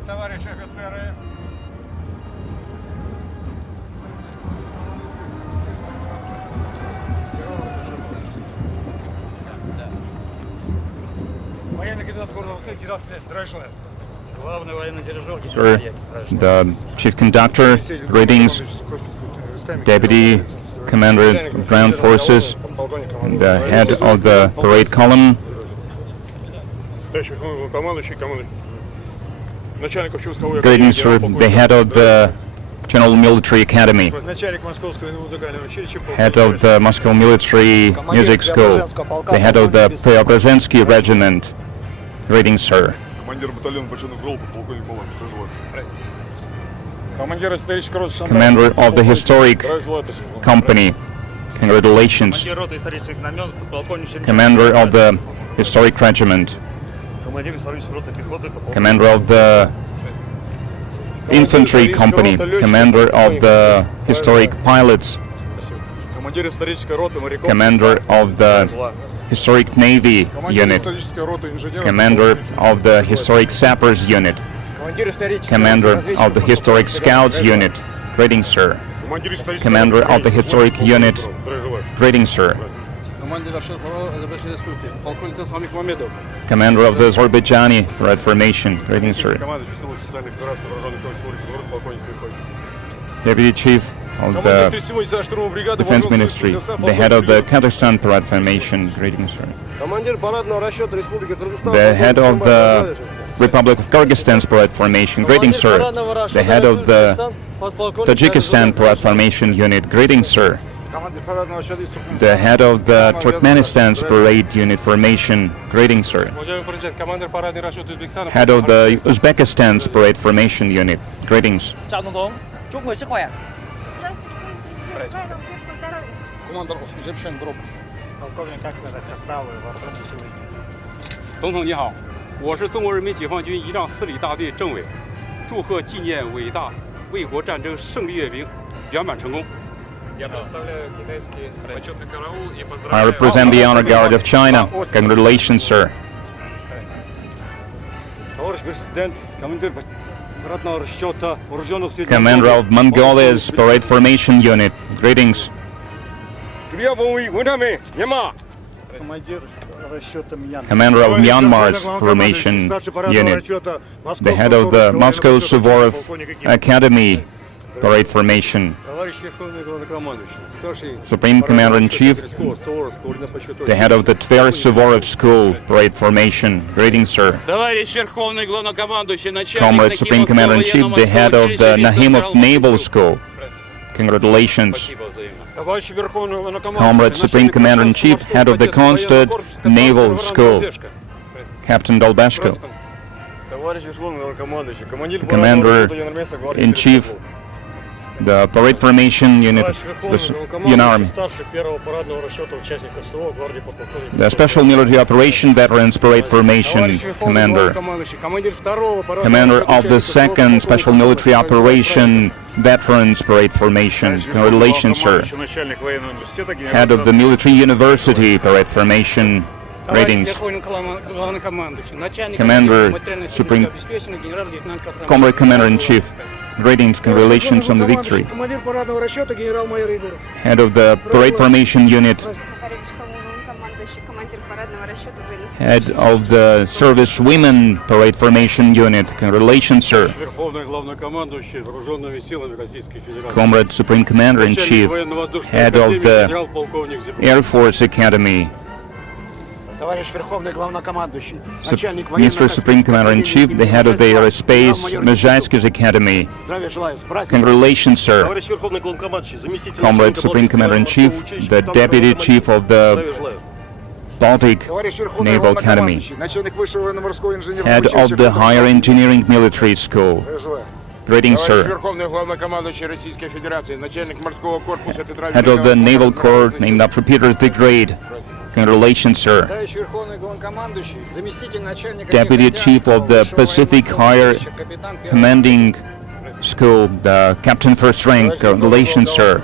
Товарищи офицеры! Военный капитан города Федерации, здравия желаю. Главный военный дирижер. The chief conductor, greetings, deputy commander of ground forces, and the head of the parade column. Greetings for the head of the General Military Academy, head of the Moscow Military Music School, the head of the Preobrazhensky Regiment. Greetings, sir. Командир батальона бочонок группы, полковник Балан. Командир исторической роты Шандаров. Commander of the historic company. Congratulations. Командир роты исторических знамен, полковник Чернев. Commander of the historic regiment. Командир исторической роты пехоты, Commander of the infantry company. Commander of the historic pilots. Командир исторической роты моряков. Commander of the historic navy unit. Исторической роты инженеров. Commander of the historic sappers unit. Commander of the historic scouts unit. Greetings, sir. Commander of the historic unit. Greetings, sir. Commander of the Azerbaijani Red Formation. Greetings, sir. Deputy Chief of the Defense Ministry, the head of the Kazakhstan Parade Formation. Greetings, sir. The head of the Republic of Kyrgyzstan's Parade Formation. Greetings, sir. The head of the Tajikistan Parade Formation Unit. Greetings, sir. The head of the Turkmenistan's Parade Unit Formation. Greetings, sir. Head of the Uzbekistan's Parade Formation Unit. Greetings. Chào Tổng thống, chúc người sức khỏe. Командир Egyptian Group. полковник, как вы отраславы, вооруженные силы. 总统你好，我是中国人民解放军仪仗4旅大队政委，祝贺纪念伟大卫国战争胜利阅兵圆满成功。 I represent the Honor Guard of China. Congratulations, sir. Товарищ президент, командир парадного расчета вооруженных сил. Commander of Mongolia's Parade Formation Unit. Greetings. Commander of Myanmar's Formation Unit. The head of the Moscow Suvorov Academy Parade Formation. Supreme Commander-in-Chief, the head of the Tver Suvorov School Parade Formation. Greetings, sir. Comrade Supreme Commander-in-Chief, the head of the Nahimov Naval School. Congratulations. Comrade Supreme Commander-in-Chief, head of the Kronstadt Naval School, Captain Dolbashko. Commander-in-Chief, the Parade Formation Unit, UNARM, the Special Military Operation Veterans Parade Formation Commander, Commander of the 2nd Special Military Operation Veterans Parade Formation. Congratulations, sir. Head of the Military University Parade Formation. Ratings. Commander, Supreme Comrade Commander-in-Chief. Ratings, congratulations on the victory. Head of the Parade Formation Unit. Head of the Service Women Parade Formation Unit. Congratulations, sir. Comrade Supreme Commander-in-Chief. Head of the Air Force Academy. Mr. Supreme Commander-in-Chief, the head of the Aerospace Mechanized Academy. Congratulations, sir. Comrade Supreme Commander-in-Chief, the Deputy Chief of the Baltic Naval Academy. Head of the Higher Engineering Military School. Greetings, sir. Head of the Naval Corps, named after Peter the Great. Congratulations, sir. Deputy Chief of the Pacific Higher Commanding School, the Captain First Rank. Congratulations, sir.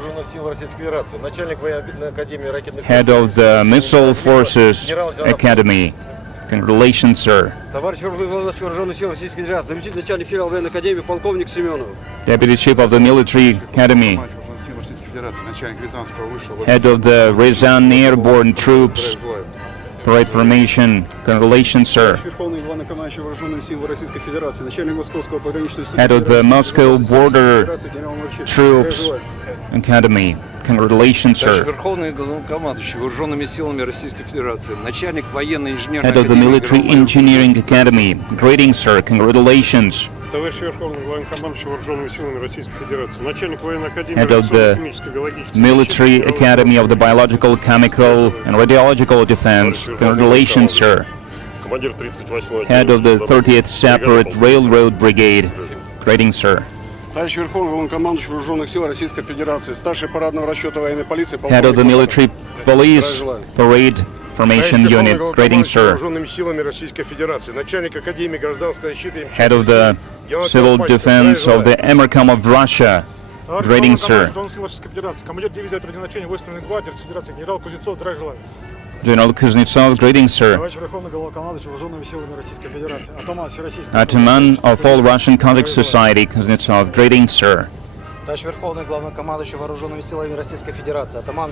Head of the Missile Forces Academy. Congratulations, sir. Deputy Chief of the Military Academy. Head of the Ryazan Airborne Troops Parade Formation. Congratulations, sir. Head of the Moscow Border Troops Academy. Congratulations, sir. Head of the Military Engineering Academy. Greetings, sir. Congratulations. Head of the Military Academy of the Biological, Chemical, and Radiological Defense. Congratulations, sir. Head of the 30th Separate Railroad Brigade. Greetings, sir. Товарищ Верховный Главнокомандующий Вооруженных сил Российской Федерации, старший парадного расчета военной полиции, Head of the Military Police Parade Formation Unit. Greetings, sir. Вооруженными силами Российской Федерации, начальник Академии гражданской защиты. Head of the Civil Defense of the Emirkam of Russia. Greetings, sir. Командир дивизии отрядения выставленной гвардии Федерации генерал Кузнецов, здравия желаю. General Kuznetsov, greetings, sir. Товарищ Верховный Главнокомандующий Вооруженными силами Российской Федерации, атаман Всероссийской. Ataman of all Russian Kazakh society, Kuznetsov, greetings, sir. Товарищ Верховный Главнокомандующий Вооруженными силами Российской Федерации, Ataman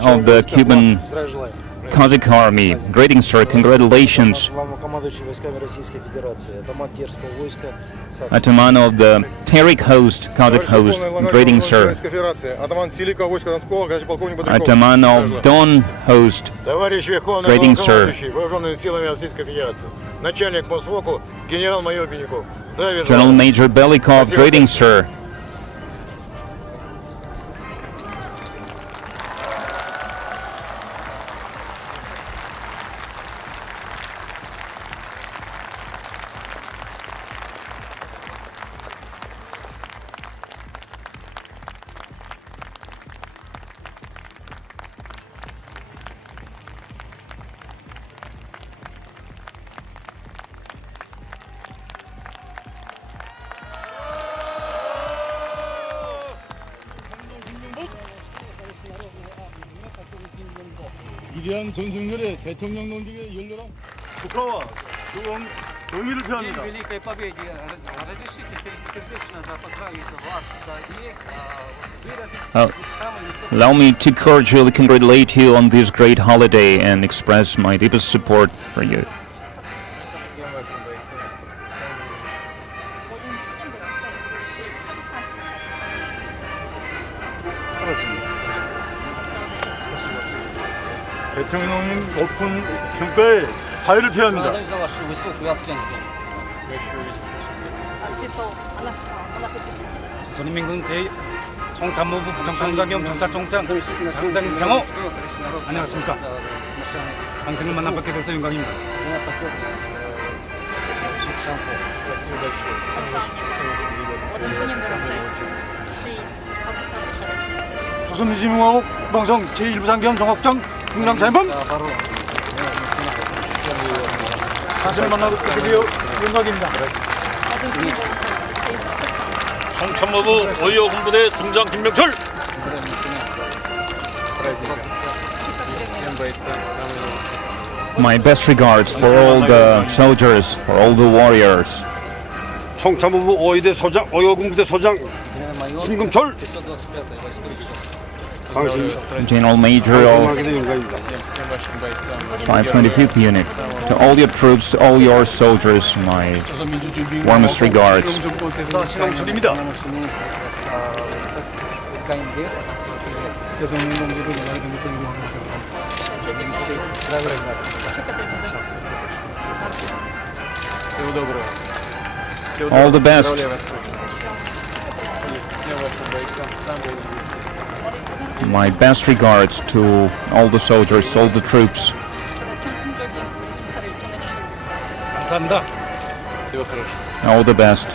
of the Cuban здравия желаю. Kazakh army, greetings, sir. Congratulations. Главнокомандующий войсками Российской Федерации, атаман Терского войска. Ataman of the Terik host, Kazakh host, greetings, sir. Атаман Селикова войска Донского, полковник Бодряков. Ataman of Don host, Товарищ Верховный greetings, sir. Главнокомандующий Вооруженными силами Российской Федерации, начальник Мосфоку генерал-майор Беняков, здравия General желаю. Major Belikov, greetings, sir. 위대한 전승들의 대통령 농직의 열렬한 축하와 경의를 표합니다. Великой победе разрешите сердечно поздравить вас и выразить Allow me to cordially congratulate you on this great holiday and express my deepest support for you. 대통령님 높은 평가에 사의를 표합니다. за вашу высокую оценку. 조선인민군 제 총참모부 부총총장 겸 경찰총장 장장 이상호 안녕하십니까. 당신을 만나뵙게 돼서 영광입니다. 조선민주공화국 방송 제1부상경 정학장 중장사임범 당신을 만나뵙게 되어 영광입니다. 총참모부 의료공부대 중장 김명철. My best regards for all the soldiers, for all the warriors. 총참모부 5위대 소장, 5호공부대 소장 신금철. General Major of 525th Unit. To all your troops, to all your soldiers, my warmest regards. 신홍철입니다. All the best. My best regards to all the soldiers, all the troops. 감사합니다. All the best.